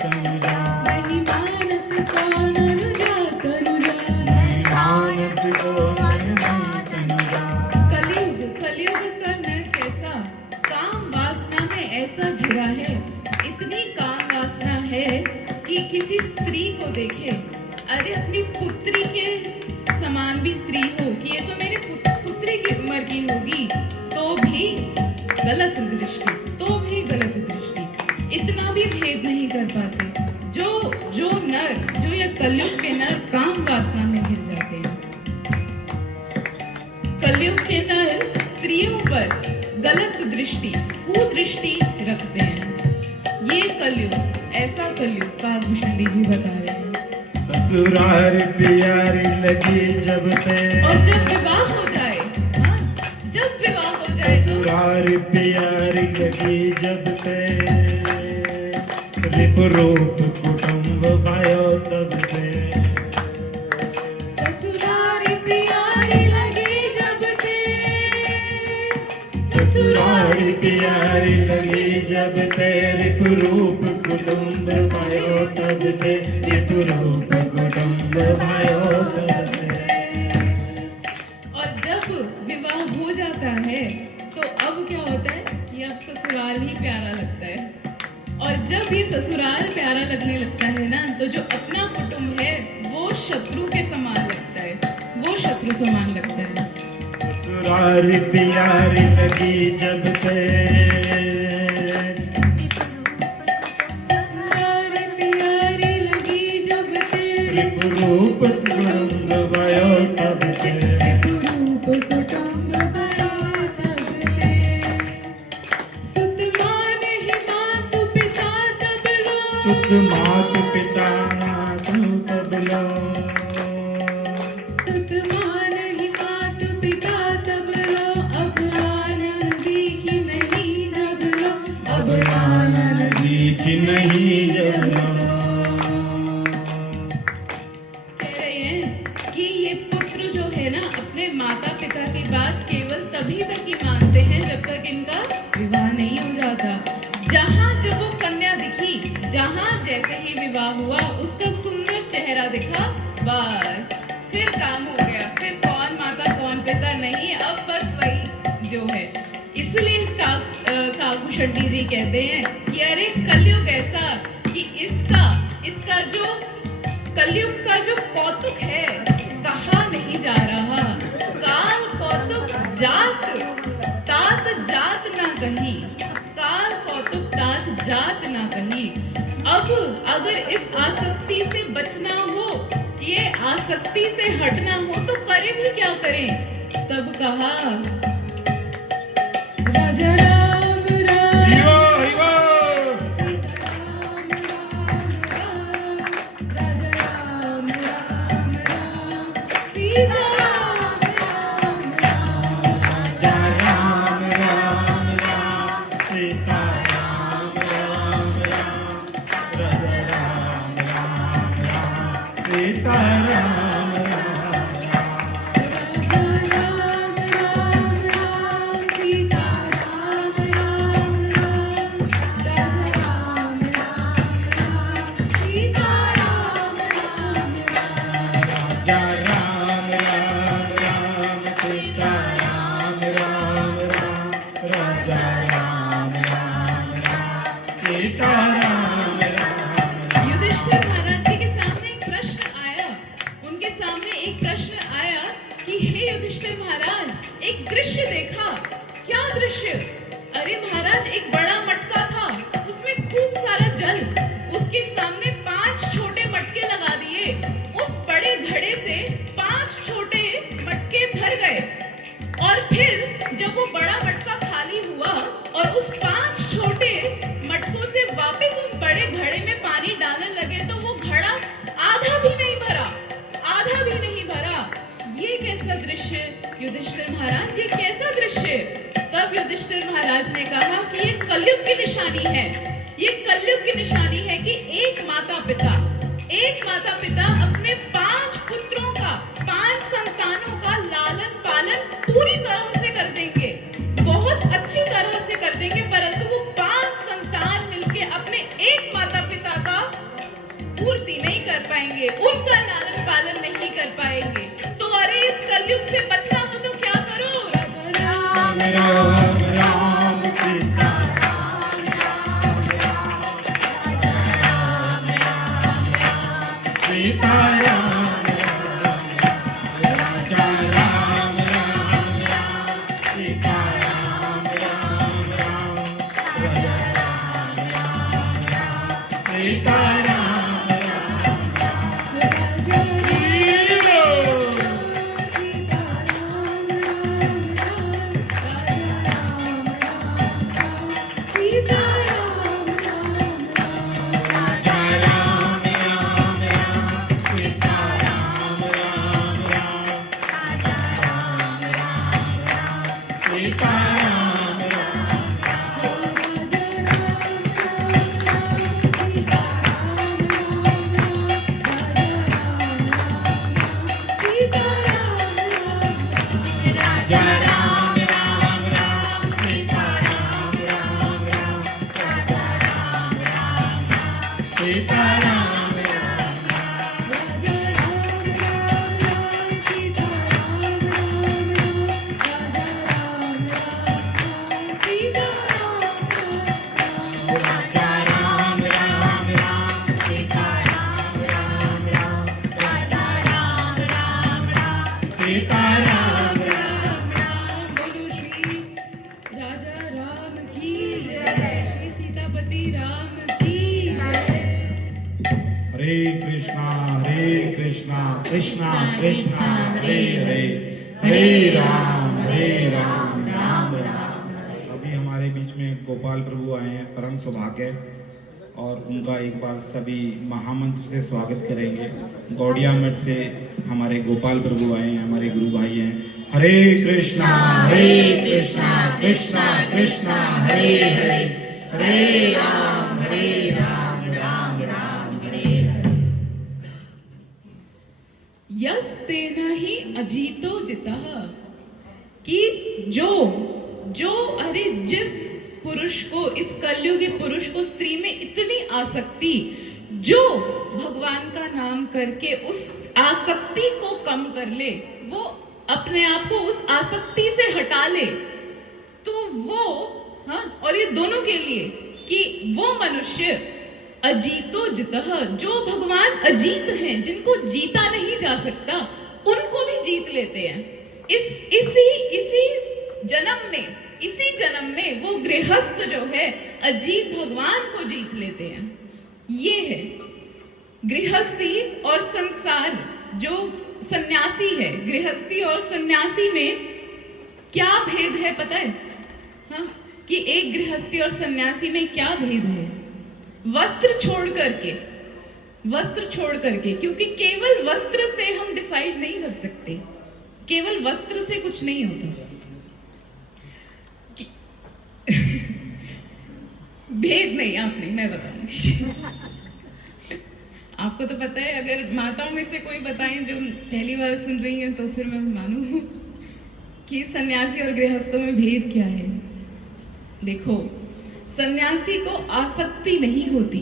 तनुजा, नहीं मानत को मनुजा तनुजा। नहीं मानत को नहीं तनुजा। कलयुग का नर कैसा काम वासना में ऐसा घिरा है, इतनी काम वासना है कि किसी स्त्री को देखे, अरे अपनी पुत्री के समान भी स्त्री हो कि ये तो मेरे पुत्री की उम्र की होगी, तो भी गलत दृष्टि, तो भी गलत दृष्टि, इतना भी भेद नहीं कर पाते। जो नर, जो ये कलयुग के नर काम वासना में घिर जाते हैं। कलयुग के नर स्त्रियों पर गलत दृष्टि, कुदृष्टि रखते हैं। ये कलयुग, ऐसा कलयुग काकभूषण जी बता रहे हैं। ससुराल प्यारी लगी जब से, और जब विवाह हो जाए, हाँ, जब विवाह हो जाए तो ससुराल प्यारी लगी जब से, रिप रूप कुटुंब भयो तब से, ससुराल प्यारी लगी जब से, ससुराल प्यारी लगी जब से, रिप रूप कुटुंब भयो तब से, रिप रूप कुटुंब भयो तब से। और जब विवाह हो जाता है तो अब क्या होता है कि अब ससुराल ही प्यारा लगता है। और जब ये ससुराल प्यारा लगने लगता है ना, तो जो अपना कुटुंब है वो शत्रु के समान लगता है, वो शत्रु समान लगता है। ससुराल प्यारी लगी जब से, ससुराल प्यारी लगी जब से, रिप रूप कुटुंब भयो तब से, रूप कुटुंब भयो तब से। सुत मान ही मातु पिता तब लो, सुत मात पिता नातु तब लो, सुत मान ही मातु पिता तब लो, अब आनंद की नहीं जब लो, अब आनंद की नहीं जब लो। कह रहे हैं कि ये पुत्र जो है ना, अपने माता पिता की बात केवल तभी तक ही मानते हैं जब तक इनका विवाह नहीं हो जाता। जहाँ जब वो कन्या दिखी, जहाँ जैसे ही विवाह हुआ, उसका सुंदर चेहरा दिखा, बस फिर काम हो गया, फिर कौन माता कौन पिता नहीं, अब बस वही जो है। इसलिए काकभूषण जी कहते हैं कि अरे कलयुग ऐसा कि इसका जो कलयुग का जो कौतुक है कहा नहीं जा रहा। काल कौतुक जात तात जात ना कही, काल कौतुक तात जात ना कही। अब अगर इस आसक्ति से बचना हो, ये आसक्ति से हटना हो, तो करें भी क्या करें? तब कहा राजा राम राम सीता राम राम राम, राजा राम राम राम सीता राम राम राम। राजा राम राम राम, सीता राम राम राम, राजा राम राम राम, सीता राम राम राम। राजा राम राम राम दृश्य? अरे महाराज, एक बड़ा मटका था, उसमें खूब सारा जल, उसके सामने 5 छोटे मटके लगा दिए, उस बड़े घड़े से 5 छोटे मटके भर गए, और फिर जब वो बड़ा मटका खाली हुआ और उस 5 छोटे मटकों से वापस उस बड़े घड़े में पानी डालने लगे तो वो घड़ा आधा भी नहीं भरा, आधा भी नहीं भरा। ये कैसा दृश्य युधिष्ठिर महाराज, ये कैसा दृश्य? तब युधिष्ठिर महाराज ने कहा कि ये कलयुग की निशानी है, ये कलयुग की निशानी है कि एक माता पिता अपने 5 पुत्रों का, 5 संतानों का लालन पालन पूरी तरह से कर देंगे, बहुत अच्छी तरह से कर देंगे, परंतु वो 5 संतान मिलके अपने एक माता पिता का पूर्ति नहीं कर पाएंगे, उनका लालन पालन नहीं कर पाएंगे। तो अरे इस कलयुग से बचना हो तो क्या करो? राम राम राम सीता सीता राम राजा राम राम राम सीता राम राम राम राजा राम राम सीता राम कृष्णा कृष्णा हरे हरे हरे राम राम राम। अभी हमारे बीच में गोपाल प्रभु आए हैं, परम सौभाग्य, और उनका एक बार सभी महामंत्र से स्वागत करेंगे। गौड़िया मठ से हमारे गोपाल प्रभु आए हैं, हमारे गुरु भाई हैं। हरे कृष्णा कृष्णा कृष्णा हरे हरे हरे राम राम राम हरे हरे। यस्तेन हि अजीतो जितः, कि जो अरे जिस पुरुष को, इस कलयुगी पुरुष को स्त्री में इतनी आसक्ति, जो भगवान का नाम करके उस आसक्ति को कम कर ले, वो अपने आप को उस आसक्ति से हटा ले, तो वो, हाँ, और ये दोनों के लिए कि वो मनुष्य अजीतो जितः, जो भगवान अजीत हैं, जिनको जीता नहीं जा सकता, उनको भी जीत लेते हैं। इसी जन्म में वो गृहस्थ जो है अजीत भगवान को जीत लेते हैं। ये है गृहस्थी और संसार। जो सन्यासी है, गृहस्थी और सन्यासी में क्या भेद है पता है? हाँ, कि एक गृहस्थी और सन्यासी में क्या भेद है? वस्त्र छोड़ करके, क्योंकि केवल वस्त्र से हम डिसाइड नहीं कर सकते, केवल वस्त्र से कुछ नहीं होता। भेद नहीं, आप नहीं, मैं बताऊंगी। आपको तो पता है, अगर माताओं में से कोई बताएं जो पहली बार सुन रही हैं तो फिर मैं मानूं कि सन्यासी और गृहस्थों में भेद क्या है। देखो, सन्यासी को आसक्ति नहीं होती,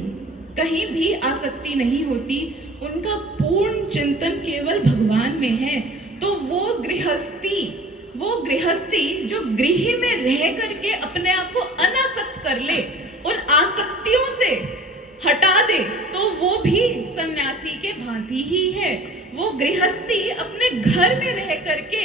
कहीं भी आसक्ति नहीं होती, उनका पूर्ण चिंतन केवल भगवान में है। तो वो गृहस्थी जो गृह में रह करके अपने आप को अनासक्त कर ले, उन आसक्तियों से हटा दे, तो वो भी सन्यासी के भांति ही है। वो गृहस्थी अपने घर में रह करके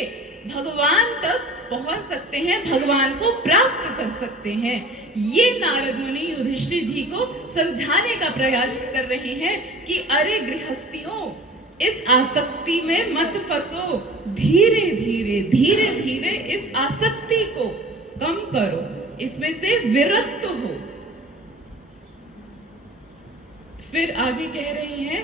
भगवान तक पहुंच सकते हैं, भगवान को प्राप्त कर सकते हैं। ये नारद मुनि युधिष्ठिर जी को समझाने का प्रयास कर रहे हैं कि अरे गृहस्थियों, इस आसक्ति में मत फंसो, धीरे धीरे धीरे धीरे इस आसक्ति को कम करो, इसमें से विरक्त हो। फिर आगे कह रहे हैं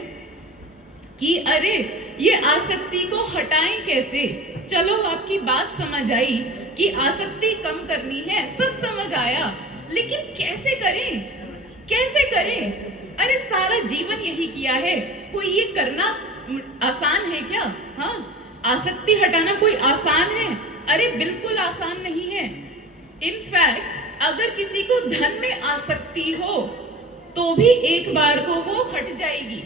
कि अरे ये आसक्ति को हटाएं कैसे। चलो आपकी बात समझ आई कि आसक्ति कम करनी है, सब समझ आया, लेकिन कैसे करें, कैसे करें। अरे सारा जीवन यही किया है, कोई ये करना आसान है क्या? हाँ, आसक्ति हटाना कोई आसान है? अरे बिल्कुल आसान नहीं है। इनफैक्ट अगर किसी को धन में आसक्ति हो तो भी एक बार को वो हट जाएगी।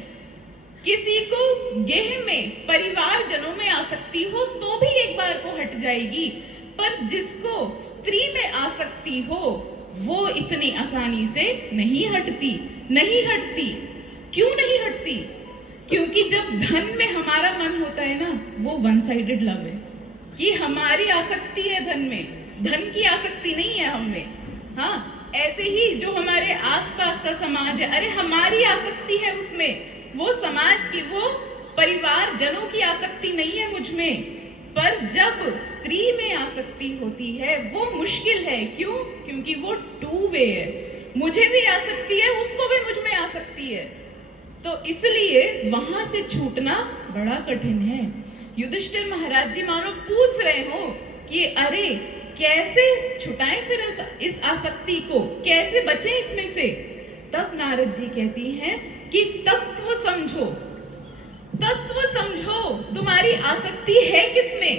किसी को गेह में, परिवार जनों में आसक्ति हो तो भी एक बार को हट जाएगी। पर जिसको स्त्री में आसक्ति हो वो इतनी आसानी से नहीं हटती, नहीं हटती। क्यों नहीं हटती? क्योंकि जब धन में हमारा मन होता है ना, वो वन साइडेड लव है कि हमारी आसक्ति है धन में, धन की आसक्ति नहीं है हमें। हाँ, ऐसे ही जो हमारे आसपास का समाज है, अरे हमारी आसक्ति है उसमें, वो समाज की, वो परिवार जनों की आसक्ति नहीं है मुझ में। पर जब स्त्री में आसक्ति होती है वो मुश्किल है। क्यों? क्योंकि वो टू वे है, मुझे भी आसक्ति है, उसको भी मुझ में आसक्ति है, तो इसलिए वहां से छूटना बड़ा कठिन है। युधिष्ठिर महाराज जी मानो पूछ रहे हो कि अरे कैसे छुटाएं फिर इस आसक्ति को, कैसे बचें इसमें से। तब नारद जी कहती हैं कि तत्व समझो, तत्व समझो, तुम्हारी आसक्ति है किसमें,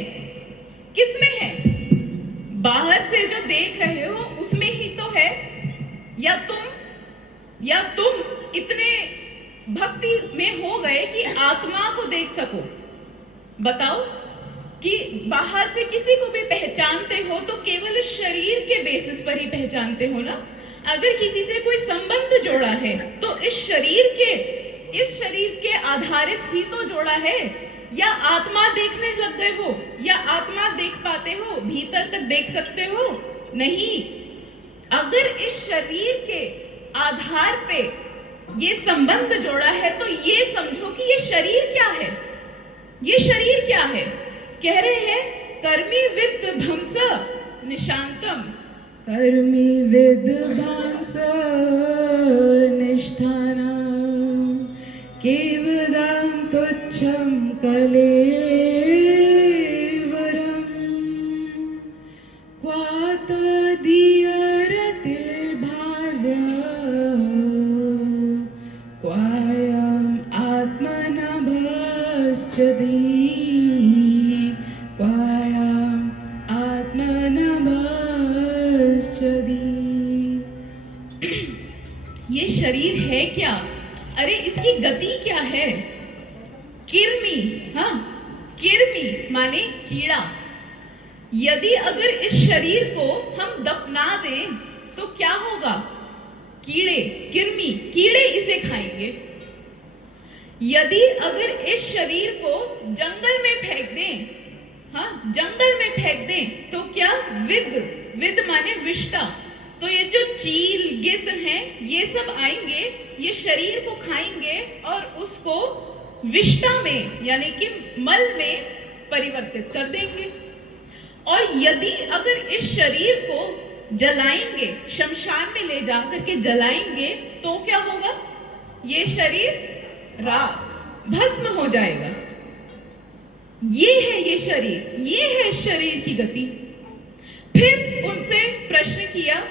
किसमें है? बाहर से जो देख रहे हो उसमें ही तो है, या तुम इतने भक्ति में हो गए कि आत्मा को देख सको। बताओ कि बाहर से किसी को भी पहचानते हो तो केवल इस शरीर के बेसिस पर ही पहचानते हो ना। अगर किसी से कोई संबंध जोड़ा है तो इस शरीर के आधारित ही तो जोड़ा है। या आत्मा देखने लग गए हो, या आत्मा देख पाते हो, भीतर तक देख सकते हो? नहीं। अगर इस शरीर के आधार पे ये संबंध जोड़ा है तो ये समझो कि ये शरीर क्या है, ये शरीर क्या है। कह रहे हैं कर्मी विद्भंस निशांतम, कर्मी विद्भंस निष्ठानम, केवलम तुच्छम कलेवरम, क्वात दियरते भार्य, क्वायम आत्मनभश्चति, क्वायम आत्मनभश्चति। ये शरीर है क्या? अरे इसकी गति क्या है? किर्मी, हाँ, किर्मी माने कीड़ा। यदि अगर इस शरीर को हम दफना दें तो क्या होगा? कीड़े, किर्मी, कीड़े इसे खाएंगे। यदि अगर इस शरीर को जंगल में फेंक दें, हाँ, जंगल में फेंक दें तो क्या? विद माने विष्टा, तो ये जो चील गिद्ध हैं ये सब आएंगे, ये शरीर को खाएंगे और उसको विष्टा में यानी कि मल में परिवर्तित कर देंगे। और यदि अगर इस शरीर को जलाएंगे, शमशान में ले जाकर के जलाएंगे तो क्या होगा? ये शरीर राख, भस्म हो जाएगा। ये है ये शरीर, ये है इस शरीर की गति। फिर उनसे प्रश्न किया,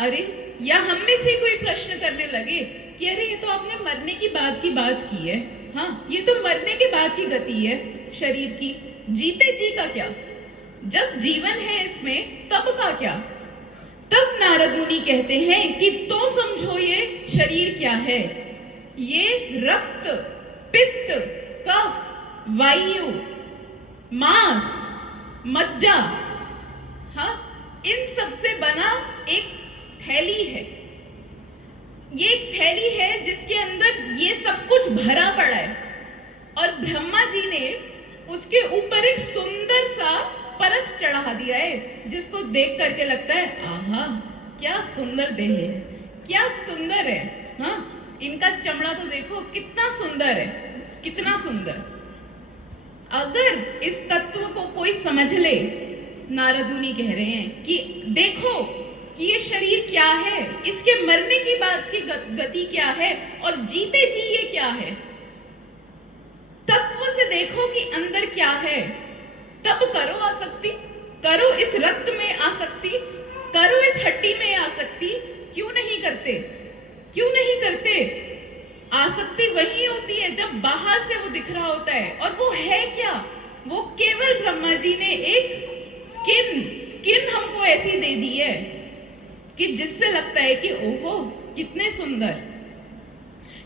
अरे या हम में से कोई प्रश्न करने लगे कि अरे ये तो आपने मरने की बात की है, हाँ, ये तो मरने के बाद की गति है शरीर की, जीते जी का क्या? जब जीवन है इसमें तब का क्या? तब नारद मुनि कहते हैं कि तो समझो ये शरीर क्या है। ये रक्त, पित्त, कफ, वायु, मांस, मज्जा, हाँ, इन सब से बना एक थैली है। ये एक थैली है जिसके अंदर ये सब कुछ भरा पड़ा है और ब्रह्मा जी ने उसके ऊपर एक सुंदर सा परत चढ़ा दिया है जिसको देख करके लगता है आहा क्या सुंदर देह है, क्या सुंदर है। हाँ, इनका चमड़ा तो देखो कितना सुंदर है, कितना सुंदर। अगर इस तत्व को कोई समझ ले, नारद मुनि कह रहे हैं कि देखो कि ये शरीर क्या है, इसके मरने की बात की गति क्या है और जीते जी ये क्या है, तत्व से देखो कि अंदर क्या है, तब करो आसक्ति, करो इस रक्त में आसक्ति, करो इस हड्डी में आसक्ति। क्यों नहीं करते, क्यों नहीं करते? आसक्ति वही होती है जब बाहर से वो दिख रहा होता है, और वो है क्या? वो केवल ब्रह्मा जी ने एक स्किन हमको ऐसी दे दी है कि जिससे लगता है कि ओहो कितने सुंदर।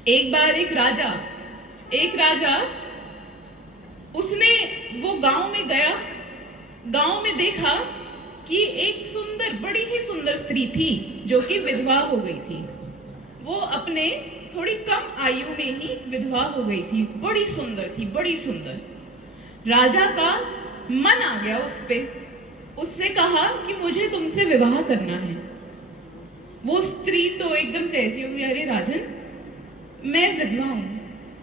एक बार एक राजा उसने वो गांव में गया, गांव में देखा कि एक सुंदर, बड़ी ही सुंदर स्त्री थी जो कि विधवा हो गई थी। वो अपने थोड़ी कम आयु में ही विधवा हो गई थी, बड़ी सुंदर थी, बड़ी सुंदर। राजा का मन आ गया उस पे, उससे कहा कि मुझे तुमसे विवाह करना है। वो स्त्री तो एकदम से ऐसी हुई, अरे राजन मैं विधवा हूं,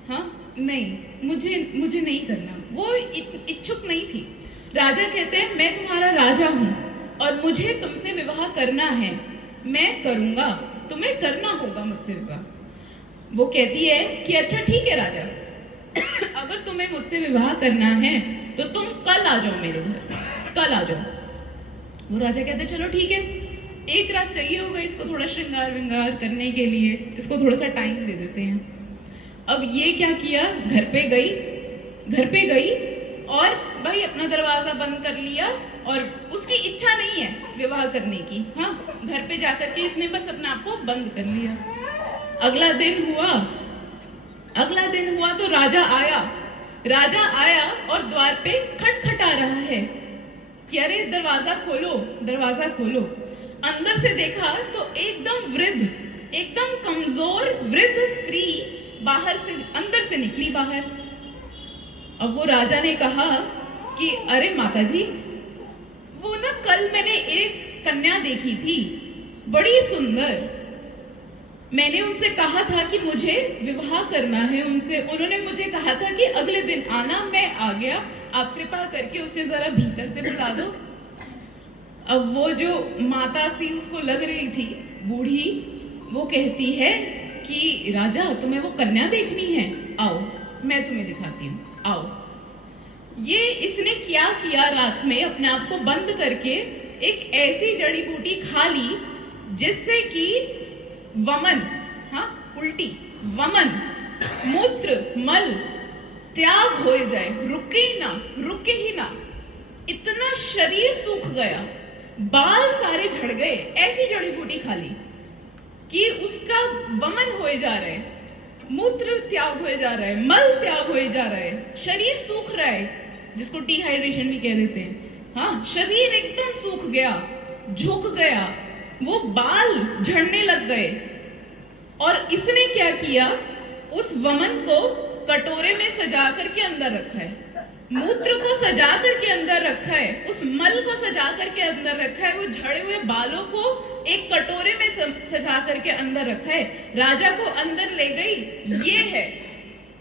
हाँ नहीं मुझे नहीं करना। वो इच्छुक नहीं थी। राजा कहते हैं मैं तुम्हारा राजा हूं और मुझे तुमसे विवाह करना है, मैं करूंगा, तुम्हें करना होगा मुझसे विवाह। वो कहती है कि अच्छा ठीक है राजा, अगर तुम्हें मुझसे विवाह करना है तो तुम कल आ जाओ मेरे घर, कल आ जाओ। वो राजा कहते चलो ठीक है, एक रात चाहिए होगा इसको थोड़ा श्रृंगार विंगार करने के लिए, इसको थोड़ा सा टाइम दे देते हैं। अब ये क्या किया, घर पे गई और भाई अपना दरवाजा बंद कर लिया, और उसकी इच्छा नहीं है विवाह करने की। हाँ, घर पे जाकर के इसने बस अपने आप को बंद कर लिया। अगला दिन हुआ तो राजा आया और द्वार पे खटखटा रहा है कि अरे दरवाजा खोलो। अंदर से देखा तो एकदम वृद्ध, एकदम कमजोर वृद्ध स्त्री अंदर से निकली बाहर। अब वो राजा ने कहा कि अरे माता जी, वो ना कल मैंने एक कन्या देखी थी, बड़ी सुंदर। मैंने उनसे कहा था कि मुझे विवाह करना है उनसे, उन्होंने मुझे कहा था कि अगले दिन आना, मैं आ गया, आप कृपा करके उसे जरा भीतर से बुला दो। अब वो जो माता सी उसको लग रही थी बूढ़ी, वो कहती है कि राजा तुम्हें वो कन्या देखनी है, आओ मैं तुम्हें दिखाती हूँ, आओ। ये इसने क्या किया, रात में अपने आप को बंद करके एक ऐसी जड़ी बूटी खा ली जिससे कि वमन, हाँ उल्टी, वमन, मूत्र, मल त्याग हो जाए, रुके ही ना। इतना शरीर सूख गया, बाल सारे झड़ गए, ऐसी जड़ी बूटी खा ली कि उसका वमन होए जा रहा है, मूत्र त्याग होए जा रहा है, मल त्याग होए जा रहा है, शरीर सूख रहा है, जिसको डिहाइड्रेशन भी कह देते हैं। हाँ, शरीर एकदम सूख गया, झुक गया, वो बाल झड़ने लग गए। और इसने क्या किया, उस वमन को कटोरे में सजा करके अंदर रखा है, मूत्र को सजा करके अंदर रखा है, उस मल को सजा करके अंदर रखा है, वो झड़े हुए बालों को एक कटोरे में सजा करके अंदर रखा है। राजा को अंदर ले गई,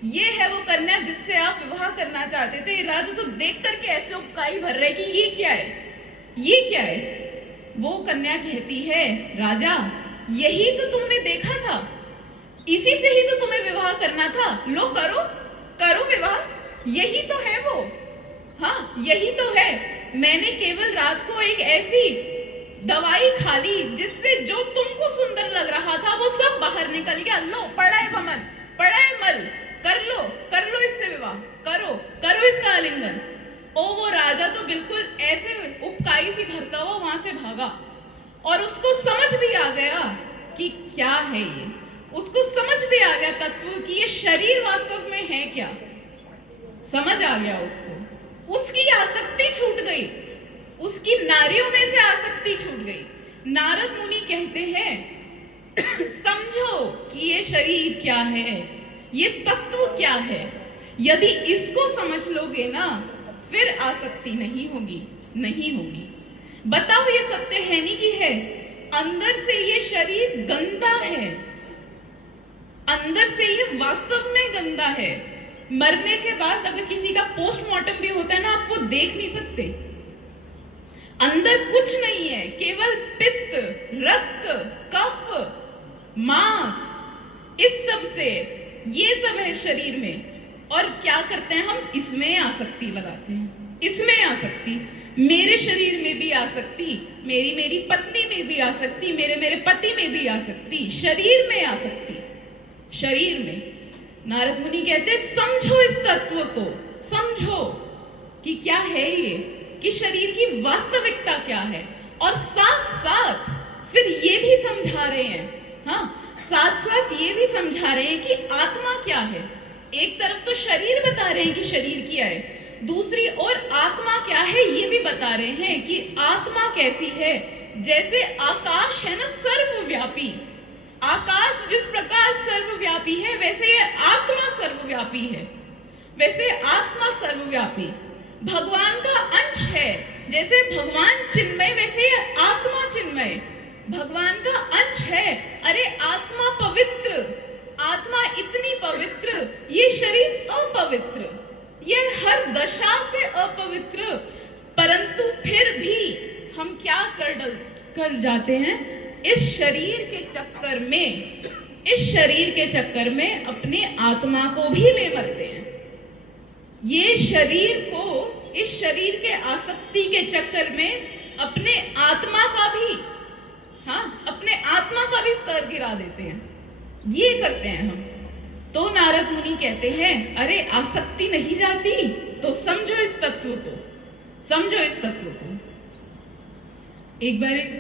ये है वो कन्या जिससे आप विवाह करना चाहते थे। राजा तो देख करके ऐसे उपकाई भर रहे कि ये क्या है। वो कन्या कहती है राजा, यही तो तुमने देखा था, इसी से ही तो तुम्हें विवाह करना था, लो करो विवाह, यही तो है वो। हाँ, यही तो है। मैंने केवल रात को एक ऐसी दवाई खा ली जिससे जो तुमको सुंदर लग रहा था वो सब बाहर निकल गया। लो, पड़ा है वमन, पड़ा है मल, कर लो इससे विवाह, करो इसका आलिंगन। ओ वो राजा तो बिल्कुल ऐसे उपकाई सी भरता हुआ वहां से भागा, और उसको समझ भी आ गया कि क्या है ये, उसको समझ भी आ गया तत्व कि ये शरीर वास्तव में है क्या, समझ आ गया उसको। उसकी आसक्ति छूट गई, उसकी नारियों में से आसक्ति छूट गई। नारद मुनि कहते हैं समझो कि ये शरीर क्या है, ये तत्व क्या है। यदि इसको समझ लोगे ना, फिर आसक्ति नहीं होगी, नहीं होंगी। बताओ ये सत्य है नहीं कि है? अंदर से ये शरीर गंदा है, अंदर से ये वास्तव में गंदा है। मरने के बाद अगर किसी का पोस्टमार्टम भी होता है ना, आप वो देख नहीं सकते। अंदर कुछ नहीं है, केवल पित्त, रक्त, कफ, मांस, इस सब से ये सब है शरीर में। और क्या करते हैं हम? इसमें आसक्ति लगाते हैं, इसमें आसक्ति। मेरे शरीर में भी आसक्ति, मेरी पत्नी में भी आसक्ति, मेरे पति में भी आसक्ति, शरीर में आसक्ति, शरीर में। नारद मुनि कहते हैं समझो इस तत्व को, समझो कि क्या है ये, कि शरीर की वास्तविकता क्या है। और साथ साथ फिर ये भी समझा रहे हैं, हाँ, साथ साथ ये भी समझा रहे हैं कि आत्मा क्या है। एक तरफ तो शरीर बता रहे हैं कि शरीर क्या है, दूसरी ओर आत्मा क्या है ये भी बता रहे हैं कि आत्मा कैसी है। जैसे आकाश है ना सर्वव्यापी, आकाश जिस प्रकार सर्वव्यापी है वैसे ये आत्मा सर्वव्यापी है, वैसे आत्मा सर्वव्यापी। भगवान का अंश है, जैसे भगवान चिन्मय वैसे ये आत्मा चिन्मय, भगवान का अंश है। अरे आत्मा पवित्र, आत्मा इतनी पवित्र, ये शरीर अपवित्र, ये हर दशा से अपवित्र। परंतु फिर भी हम क्या कर जाते हैं? इस शरीर के चक्कर में, इस शरीर के चक्कर में अपने आत्मा को भी ले मरते हैं। ये शरीर को, इस शरीर के आसक्ति के चक्कर में अपने आत्मा का भी, हाँ, अपने आत्मा का भी स्तर गिरा देते हैं। ये करते हैं हम। तो नारद मुनि कहते हैं अरे आसक्ति नहीं जाती तो समझो इस तत्व को, समझो इस तत्व को। एक बार एक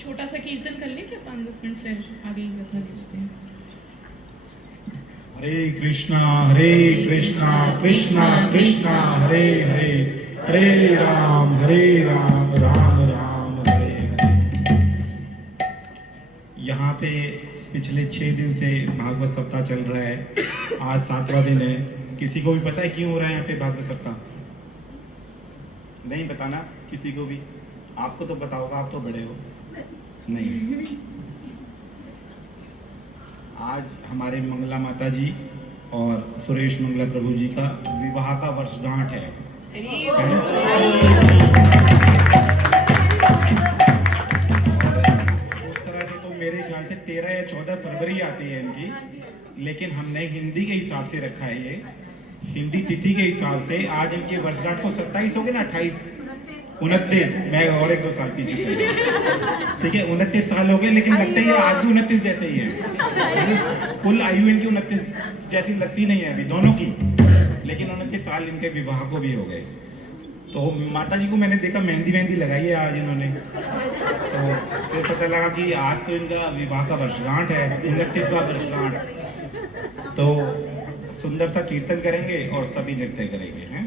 छोटा सा कीर्तन कर ले क्या, 5-10 मिनट, फिर आगे कथा देखते हैं। हरे कृष्णा कृष्णा कृष्णा हरे हरे, हरे राम राम राम हरे हरे। यहाँ पे पिछले 6 दिन से भागवत सप्ताह चल रहा है, आज 7वां दिन है। किसी को भी पता है क्यों हो रहा है यहाँ पे भागवत सप्ताह? नहीं बताना किसी को भी? आपको तो पता होगा, आप तो बड़े हो। नहीं, आज हमारे मंगला माता जी और सुरेश मंगला प्रभु जी का विवाह का वर्षगांठ है। उस तरह से तो मेरे ख्याल से 13 या 14 फरवरी आती है इनकी, लेकिन हमने हिंदी के हिसाब से रखा है, ये हिंदी तिथि के हिसाब से आज इनके वर्षगांठ को 27 हो गए ना, 28, 29, मैं और 1-2 साल पीछे, ठीक है, 29 साल हो गए, लेकिन लगते ही आज भी 29 जैसे ही है। कुल आयु इनकी 29 जैसी लगती नहीं है अभी दोनों की, लेकिन 29 साल इनके विवाह को भी हो गए। तो माता जी को मैंने देखा मेहंदी लगाई है आज इन्होंने, तो फिर पता लगा कि आज तो इनका विवाह का वर्षगांठ है, 29वां वर्षगांठ। तो सुंदर सा कीर्तन करेंगे और सभी नृत्य करेंगे, हैं?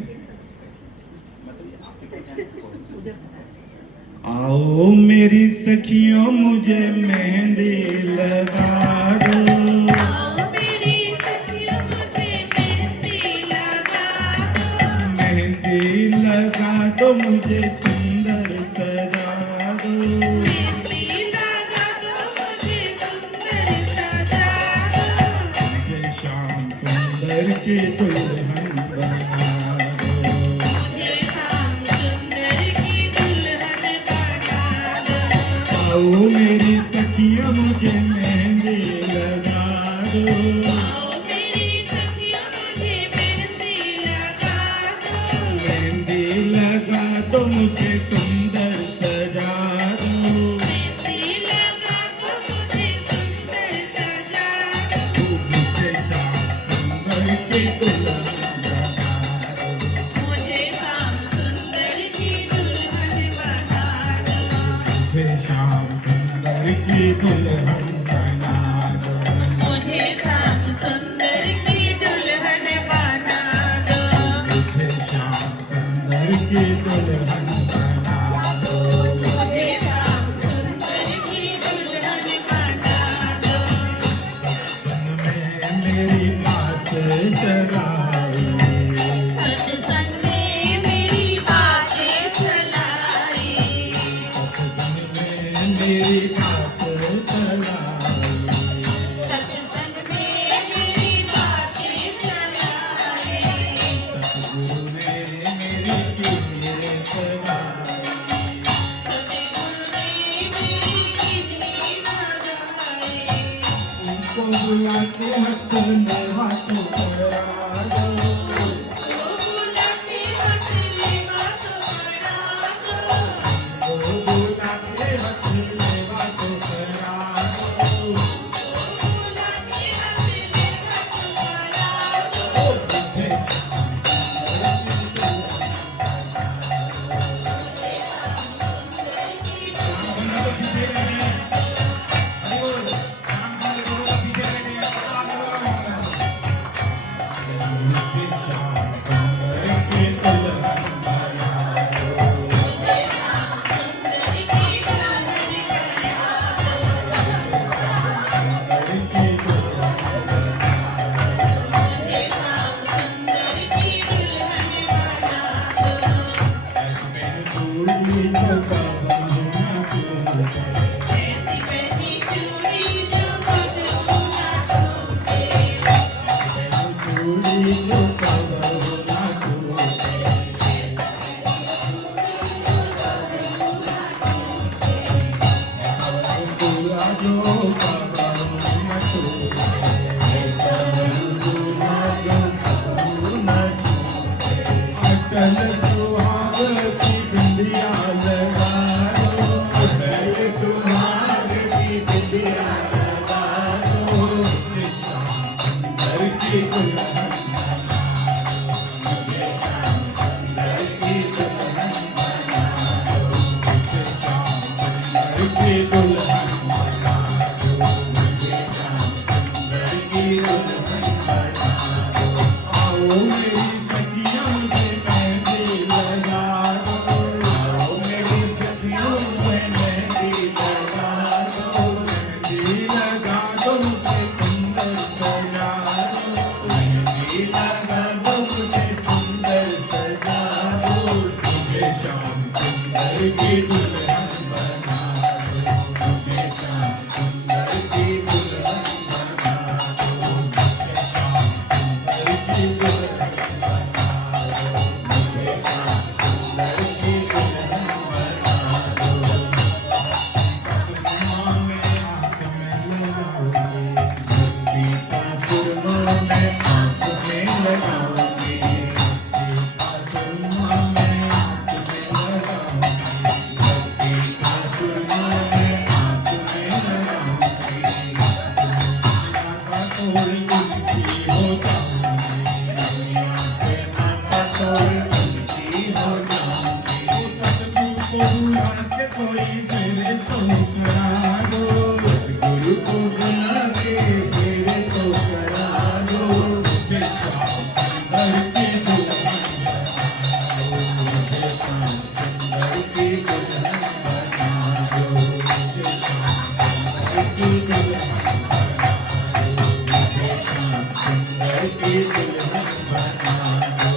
आओ मेरी सखियों मुझे मेहंदी लगा दो, आओ मेरी सखियों मुझे मेहंदी लगा दो, मेहंदी लगा दो मुझे सुंदर सजा दो, मेहंदी लगा दो मुझे सुंदर सजा दो, मुझे श्याम सुंदर की दुल्हन बना दो, मुझे श्याम सुंदर की दुल्हन बना दो। आओ मेरी सखियों मुझे मेहंदी लगा दो, आओ मेरी सखियों मुझे मेहंदी लगा दो, मेहंदी लगा दो मुझे सुंदर सजा दो, मेहंदी लगा दो मुझे सुंदर सजा दो, मुझे श्याम सुंदर की दुल्हन बना दो, मुझे श्याम सुंदर की दुल्हन बना दो, मुझे श्याम सुंदर की दुल्हन बना दो, मुझे श्याम सुंदर की दुल्हन बना दो, मुझे श्याम सुंदर की दुल्हन बना दो, मुझे श्याम सुंदर की दुल्हन बना दो। सत्संग में मेरी बात चलाई, सत्संग में मेरी बातें चलाई, गुलाटी हाथ लेवा तो पड़ा दो गुलाटी हाथ लेवा तो पड़ा दो गुलाटी हाथ लेवा तो पड़ा दो गुलाटी हाथ लेवा तो पड़ा दो मुझे श्याम सुंदर की दुल्हन बना दो मुझे श्याम सुंदर की दुल्हन बना दो ऐसी पहनी चूड़ी जो बदलू ना टूटे अटल सुहाग की बिंदिया लगा दो अटल सुहाग की बिंदिया लगा दो सुंदर की दुल्हन मुझे श्याम सुंदर की दुल्हन बना दो मुझे श्याम सुंदर की दुल्हन बना दो मुझे श्याम सुंदर की दुल्हन बना दो आओ मेरी सखियों के मेहंदी लगा दो आओ मेरी सखियों के मेहंदी लगा दो मेहंदी लगा दो मुझे सुंदर सजा दो मेहंदी लगा दो मुझे सुंदर सजा दो मुझे श्याम सुंदर की दुल्हन बना दो मुझे श्याम सुंदर की दुल्हन बना दो मुझे श्याम सुंदर की दुल्हन बना दो मुझे श्याम सुंदर की दुल्हन बना दो सुरमा में आँख में लगाओगे भक्ति का सुरमा में आँख में लगाओगे भक्ति का सुरमा में आँख में लगाओगे भक्ति का सुरमा में आँख में लगाओगे नाता तोड़ उनकी हो जाऊंगी दुनिया से नाता तोड़ उनकी हो जाऊंगी सतगुरु को बुला के कोई फेरे तो करा दो सतगुरु को बुला के फेरे तो करा दो मुझे श्याम सुंदर की दुल्हन बना दो मुझे श्याम सुंदर की दुल्हन बना दो मुझे श्याम सुंदर की दुल्हन बना दो मुझे श्याम सुंदर की दुल्हन बना दो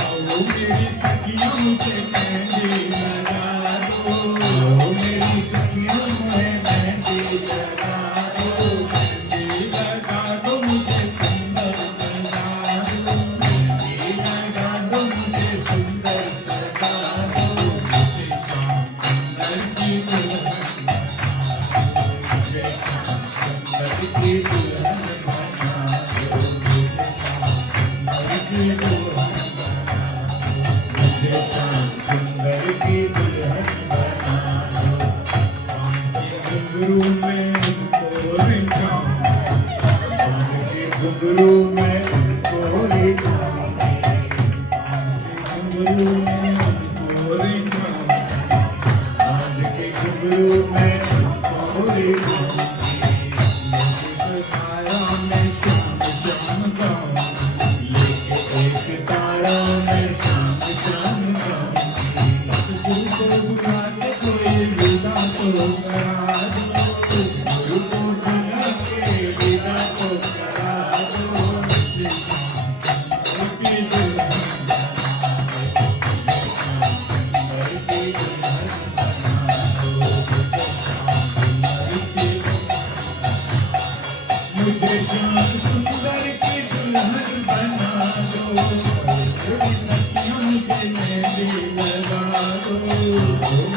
आओ मेरी सखियों मुझे मेहंदी लगा दो आओ मेरी सखियों मुझे मेहंदी लगा दो मेहंदी लगा दो मुझे सुंदर सजा दो मेहंदी लगा दो मुझे सुंदर सजा दो मुझे श्याम सुंदर की दुल्हन बना दो मुझे श्याम सुंदर की दुल्हन बना दो मुझे श्याम सुंदर की दुल्हन बना दो मुझे श्याम सुंदर की दुल्हन बना दो बांध के घुंघरू में उनको रिझाऊंगी बांध के घुंघरू में उनको रिझाऊंगी बांध के घुंघरू में उनको रिझाऊंगी बांध के घुंघरू में उनको रिझाऊंगी एक तारा में श्याम श्याम गाऊंगी एक तारा में श्याम श्याम गाऊंगी सतगुरु को बुला के कोई विदा तो करा दो गुरु को बुला के विदा तो करा दो मुझे श्याम सुंदर की दुल्हन बना दो मुझे श्याम सुंदर की दुल्हन बना दो मुझे श्याम सुंदर की मुझे श्याम सुंदर की दुल्हन बना दो मेरी सखियों मुझे मेहंदी लगा दो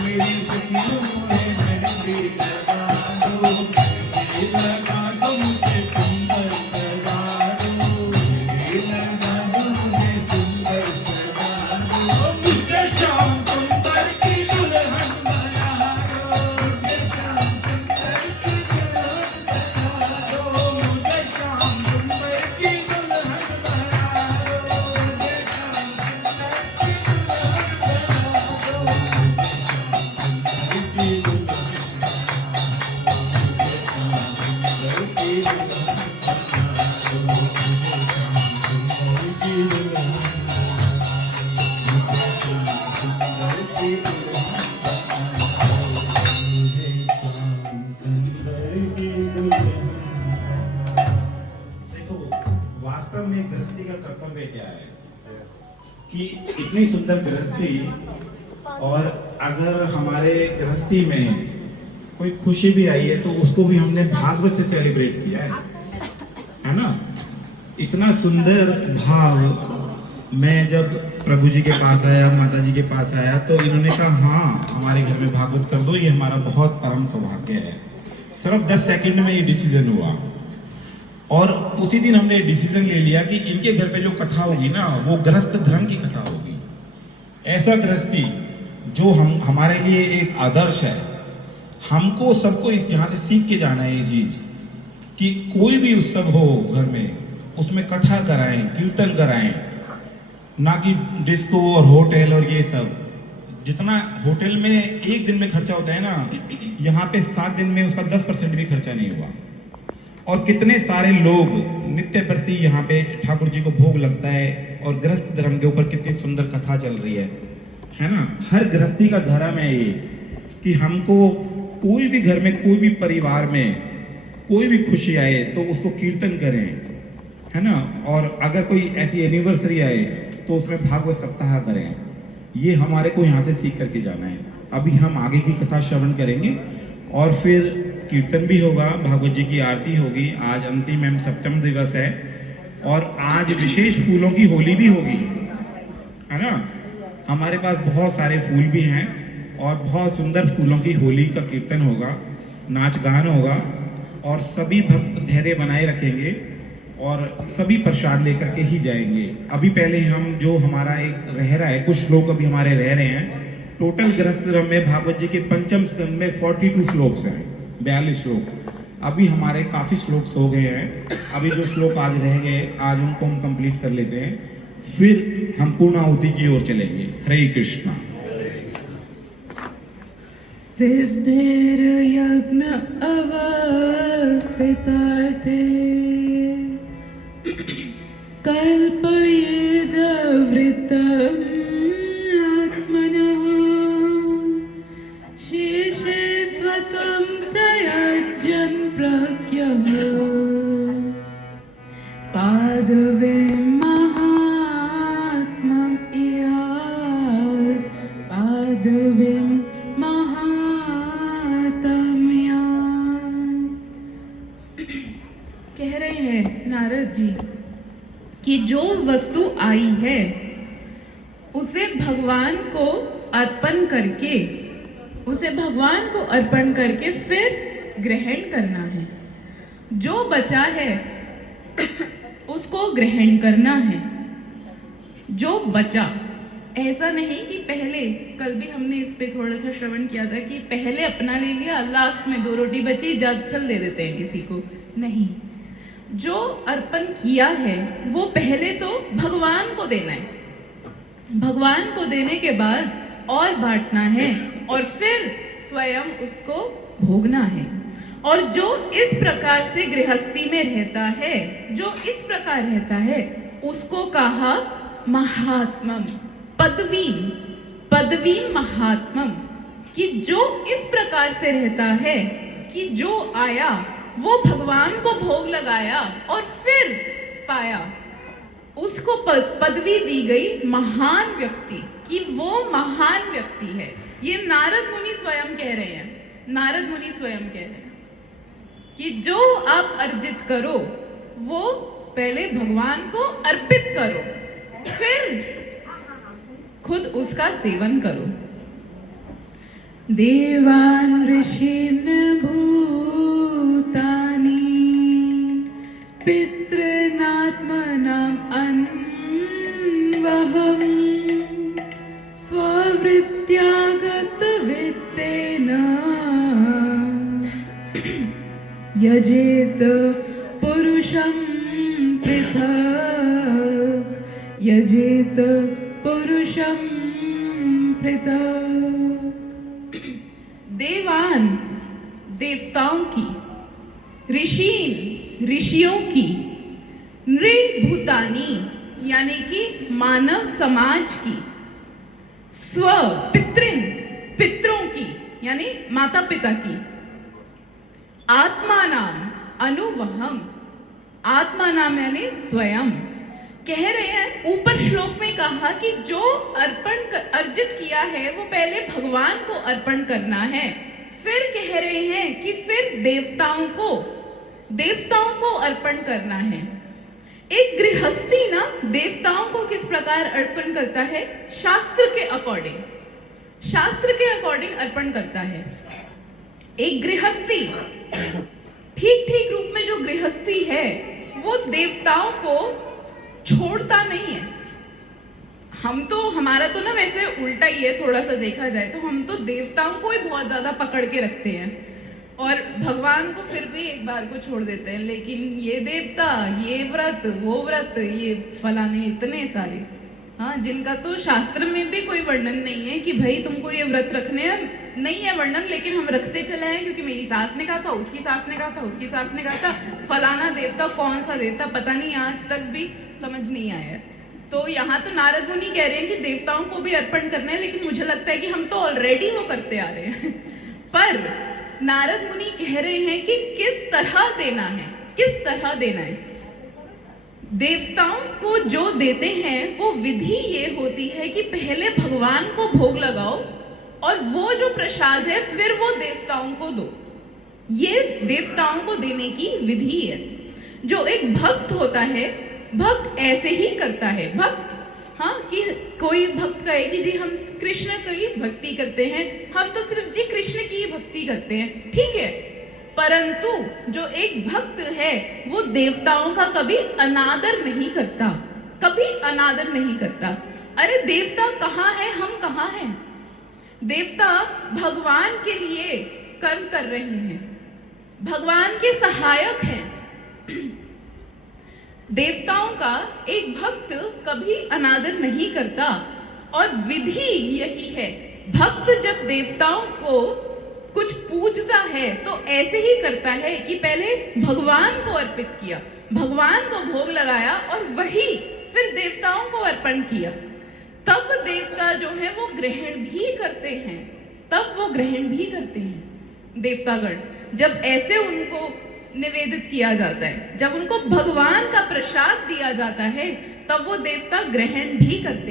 मेरी सखियों मुझे मेहंदी लगा दो मेहंदी लगा दो मुझे वास्तव में गृहस्थी का कर्तव्य क्या है कि इतनी सुंदर गृहस्थी, और अगर हमारे गृहस्थी में कोई खुशी भी आई है तो उसको भी हमने भागवत से सेलिब्रेट किया है ना। इतना सुंदर भाव। मैं जब प्रभु जी के पास आया, माता जी के पास आया, तो इन्होंने कहा हाँ हमारे घर में भागवत कर दो, ये हमारा बहुत परम सौभाग्य है। सिर्फ 10 सेकंड में ये डिसीजन हुआ, और उसी दिन हमने डिसीजन ले लिया कि इनके घर पे जो कथा होगी ना वो गृहस्थ धर्म की कथा होगी। ऐसा गृहस्थी जो हमारे लिए एक आदर्श है। हमको सबको इस यहाँ से सीख के जाना है ये चीज कि कोई भी उत्सव हो घर में, उसमें कथा कराएं, कीर्तन कराएं, ना कि डिस्को और होटल और ये सब। जितना होटल में एक दिन में खर्चा होता है ना, यहाँ पे 7 दिन में उसका 10% भी खर्चा नहीं हुआ। और कितने सारे लोग नित्य प्रति यहाँ पे ठाकुर जी को भोग लगता है, और गृहस्थ धर्म के ऊपर कितनी सुंदर कथा चल रही है ना। हर गृहस्थी का धर्म है ये कि हमको कोई भी घर में, कोई भी परिवार में कोई भी खुशी आए तो उसको कीर्तन करें, है ना। और अगर कोई ऐसी एनिवर्सरी आए तो उसमें भागवत सप्ताह करें। ये हमारे को यहाँ से सीख करके जाना है। अभी हम आगे की कथा श्रवण करेंगे और फिर कीर्तन भी होगा, भागवत जी की आरती होगी। आज अंतिम एवं सप्तम दिवस है, और आज विशेष फूलों की होली भी होगी, है ना। हमारे पास बहुत सारे फूल भी हैं, और बहुत सुंदर फूलों की होली का कीर्तन होगा, नाच गान होगा, और सभी भक्त धैर्य बनाए रखेंगे और सभी प्रसाद लेकर के ही जाएंगे। अभी पहले हम जो हमारा एक रह रहा है, कुछ लोग अभी हमारे रह रहे हैं। टोटल गृहस्थ धर्म में भागवत जी के पंचम स्कंद में 42 श्लोक हैं, 42 श्लोक। अभी हमारे काफी श्लोक हो गए हैं। अभी जो श्लोक आज रह गए, आज उनको हम कंप्लीट कर लेते हैं, फिर हम पूर्णाहुति की ओर चलेंगे। हरे कृष्णा। सिद्धिर्यज्ञ अवस्थितार्थे कल्पयेदवृत्तम् आत्मनः शेषे स्वतं त्यजन् प्रज्ञः पादवीं महात्म्यम् इयात् पादवीं कह रहे हैं नारद जी कि जो वस्तु आई है उसे भगवान को अर्पण करके फिर ग्रहण करना है। जो बचा है उसको ग्रहण करना है। जो बचा, ऐसा नहीं कि पहले, कल भी हमने इस पे थोड़ा सा श्रवण किया था कि पहले अपना ले लिया, लास्ट में 2 रोटी बची, चल दे देते हैं किसी को। नहीं, जो अर्पण किया है वो पहले तो भगवान को देना है, भगवान को देने के बाद और बांटना है, और फिर स्वयं उसको भोगना है। और जो इस प्रकार से गृहस्थी में रहता है, जो इस प्रकार रहता है, उसको कहा महात्मम, पदवी महात्मम, कि जो इस प्रकार से रहता है कि जो आया वो भगवान को भोग लगाया और फिर पाया, उसको पदवी दी गई महान व्यक्ति, कि वो महान व्यक्ति है। ये नारद मुनि स्वयं कह रहे हैं, नारद मुनि स्वयं कह रहे हैं कि जो आप अर्जित करो वो पहले भगवान को अर्पित करो, फिर खुद उसका सेवन करो। देवान ऋषीन् भूतानि पितॄनात्मनाम् अन्वहम् स्ववृत्त्या गतवित्तेन यजेत पुरुषं पृथक्, यजेत पुरुषं पृथक्। देवान, देवताओं की, ऋषीन, ऋषियों की, नृभूतानी यानी कि मानव समाज की, स्व पितृन, पितरों की यानी माता पिता की, आत्मा नाम अनुवहम, आत्मा नाम यानी स्वयं, कह रहे हैं, ऊपर श्लोक में कहा कि जो अर्जित किया है वो पहले भगवान को अर्पण करना है। फिर कह रहे हैं कि फिर देवताओं को अर्पण करना है। एक गृहस्थी ना देवताओं को किस प्रकार अर्पण करता है? शास्त्र के अकॉर्डिंग अर्पण करता है। एक गृहस्थी ठीक रूप में जो गृहस्थी है वो देवताओं को छोड़ता नहीं है। हमारा तो ना वैसे उल्टा ही है, थोड़ा सा देखा जाए तो हम तो देवताओं को ही बहुत ज्यादा पकड़ के रखते हैं और भगवान को फिर भी एक बार को छोड़ देते हैं। लेकिन ये देवता, ये व्रत, वो व्रत, ये फलाने, इतने सारे, हाँ, जिनका तो शास्त्र में भी कोई वर्णन नहीं है कि भाई तुमको ये व्रत रखने हैं, नहीं है वर्णन, लेकिन हम रखते चले हैं क्योंकि मेरी सास ने कहा था, उसकी सास ने कहा था, उसकी सास ने कहा था, फलाना देवता, कौन सा देवता पता नहीं, आज तक भी समझ नहीं आया। तो यहाँ तो नारद मुनि कह रहे हैं कि देवताओं को भी अर्पण करना है, लेकिन मुझे लगता है कि हम तो ऑलरेडी वो करते आ रहे हैं। पर नारद मुनि कह रहे हैं कि किस तरह देना है। देवताओं को जो देते हैं वो विधि ये होती है कि पहले भगवान को भोग लगाओ और वो जो प्रसाद है फिर वो देवताओं को दो। ये देवताओं को देने की विधि है। जो एक भक्त होता है, भक्त ऐसे ही करता है। भक्त, हाँ, कि कोई भक्त कहे कि जी हम कृष्ण की भक्ति करते हैं, हम तो सिर्फ जी कृष्ण की ही भक्ति करते हैं, ठीक है। परंतु जो एक भक्त है वो देवताओं का कभी अनादर नहीं करता। अरे देवता कहाँ है, हम कहाँ हैं? देवता भगवान के लिए कर्म कर रहे हैं, भगवान के सहायक हैं। देवताओं का एक भक्त कभी अनादर नहीं करता और विधि यही है। भक्त जब देवताओं को कुछ पूजता है तो ऐसे ही करता है कि पहले भगवान को अर्पित किया, भगवान को भोग लगाया और वही फिर देवताओं को अर्पण किया। तब देवता जो है वो ग्रहण भी करते हैं, देवतागण। जब ऐसे उनको निवेदित किया जाता है, जब उनको भगवान का प्रसाद दिया जाता है, तब वो देवता ग्रहण भी करते हैं।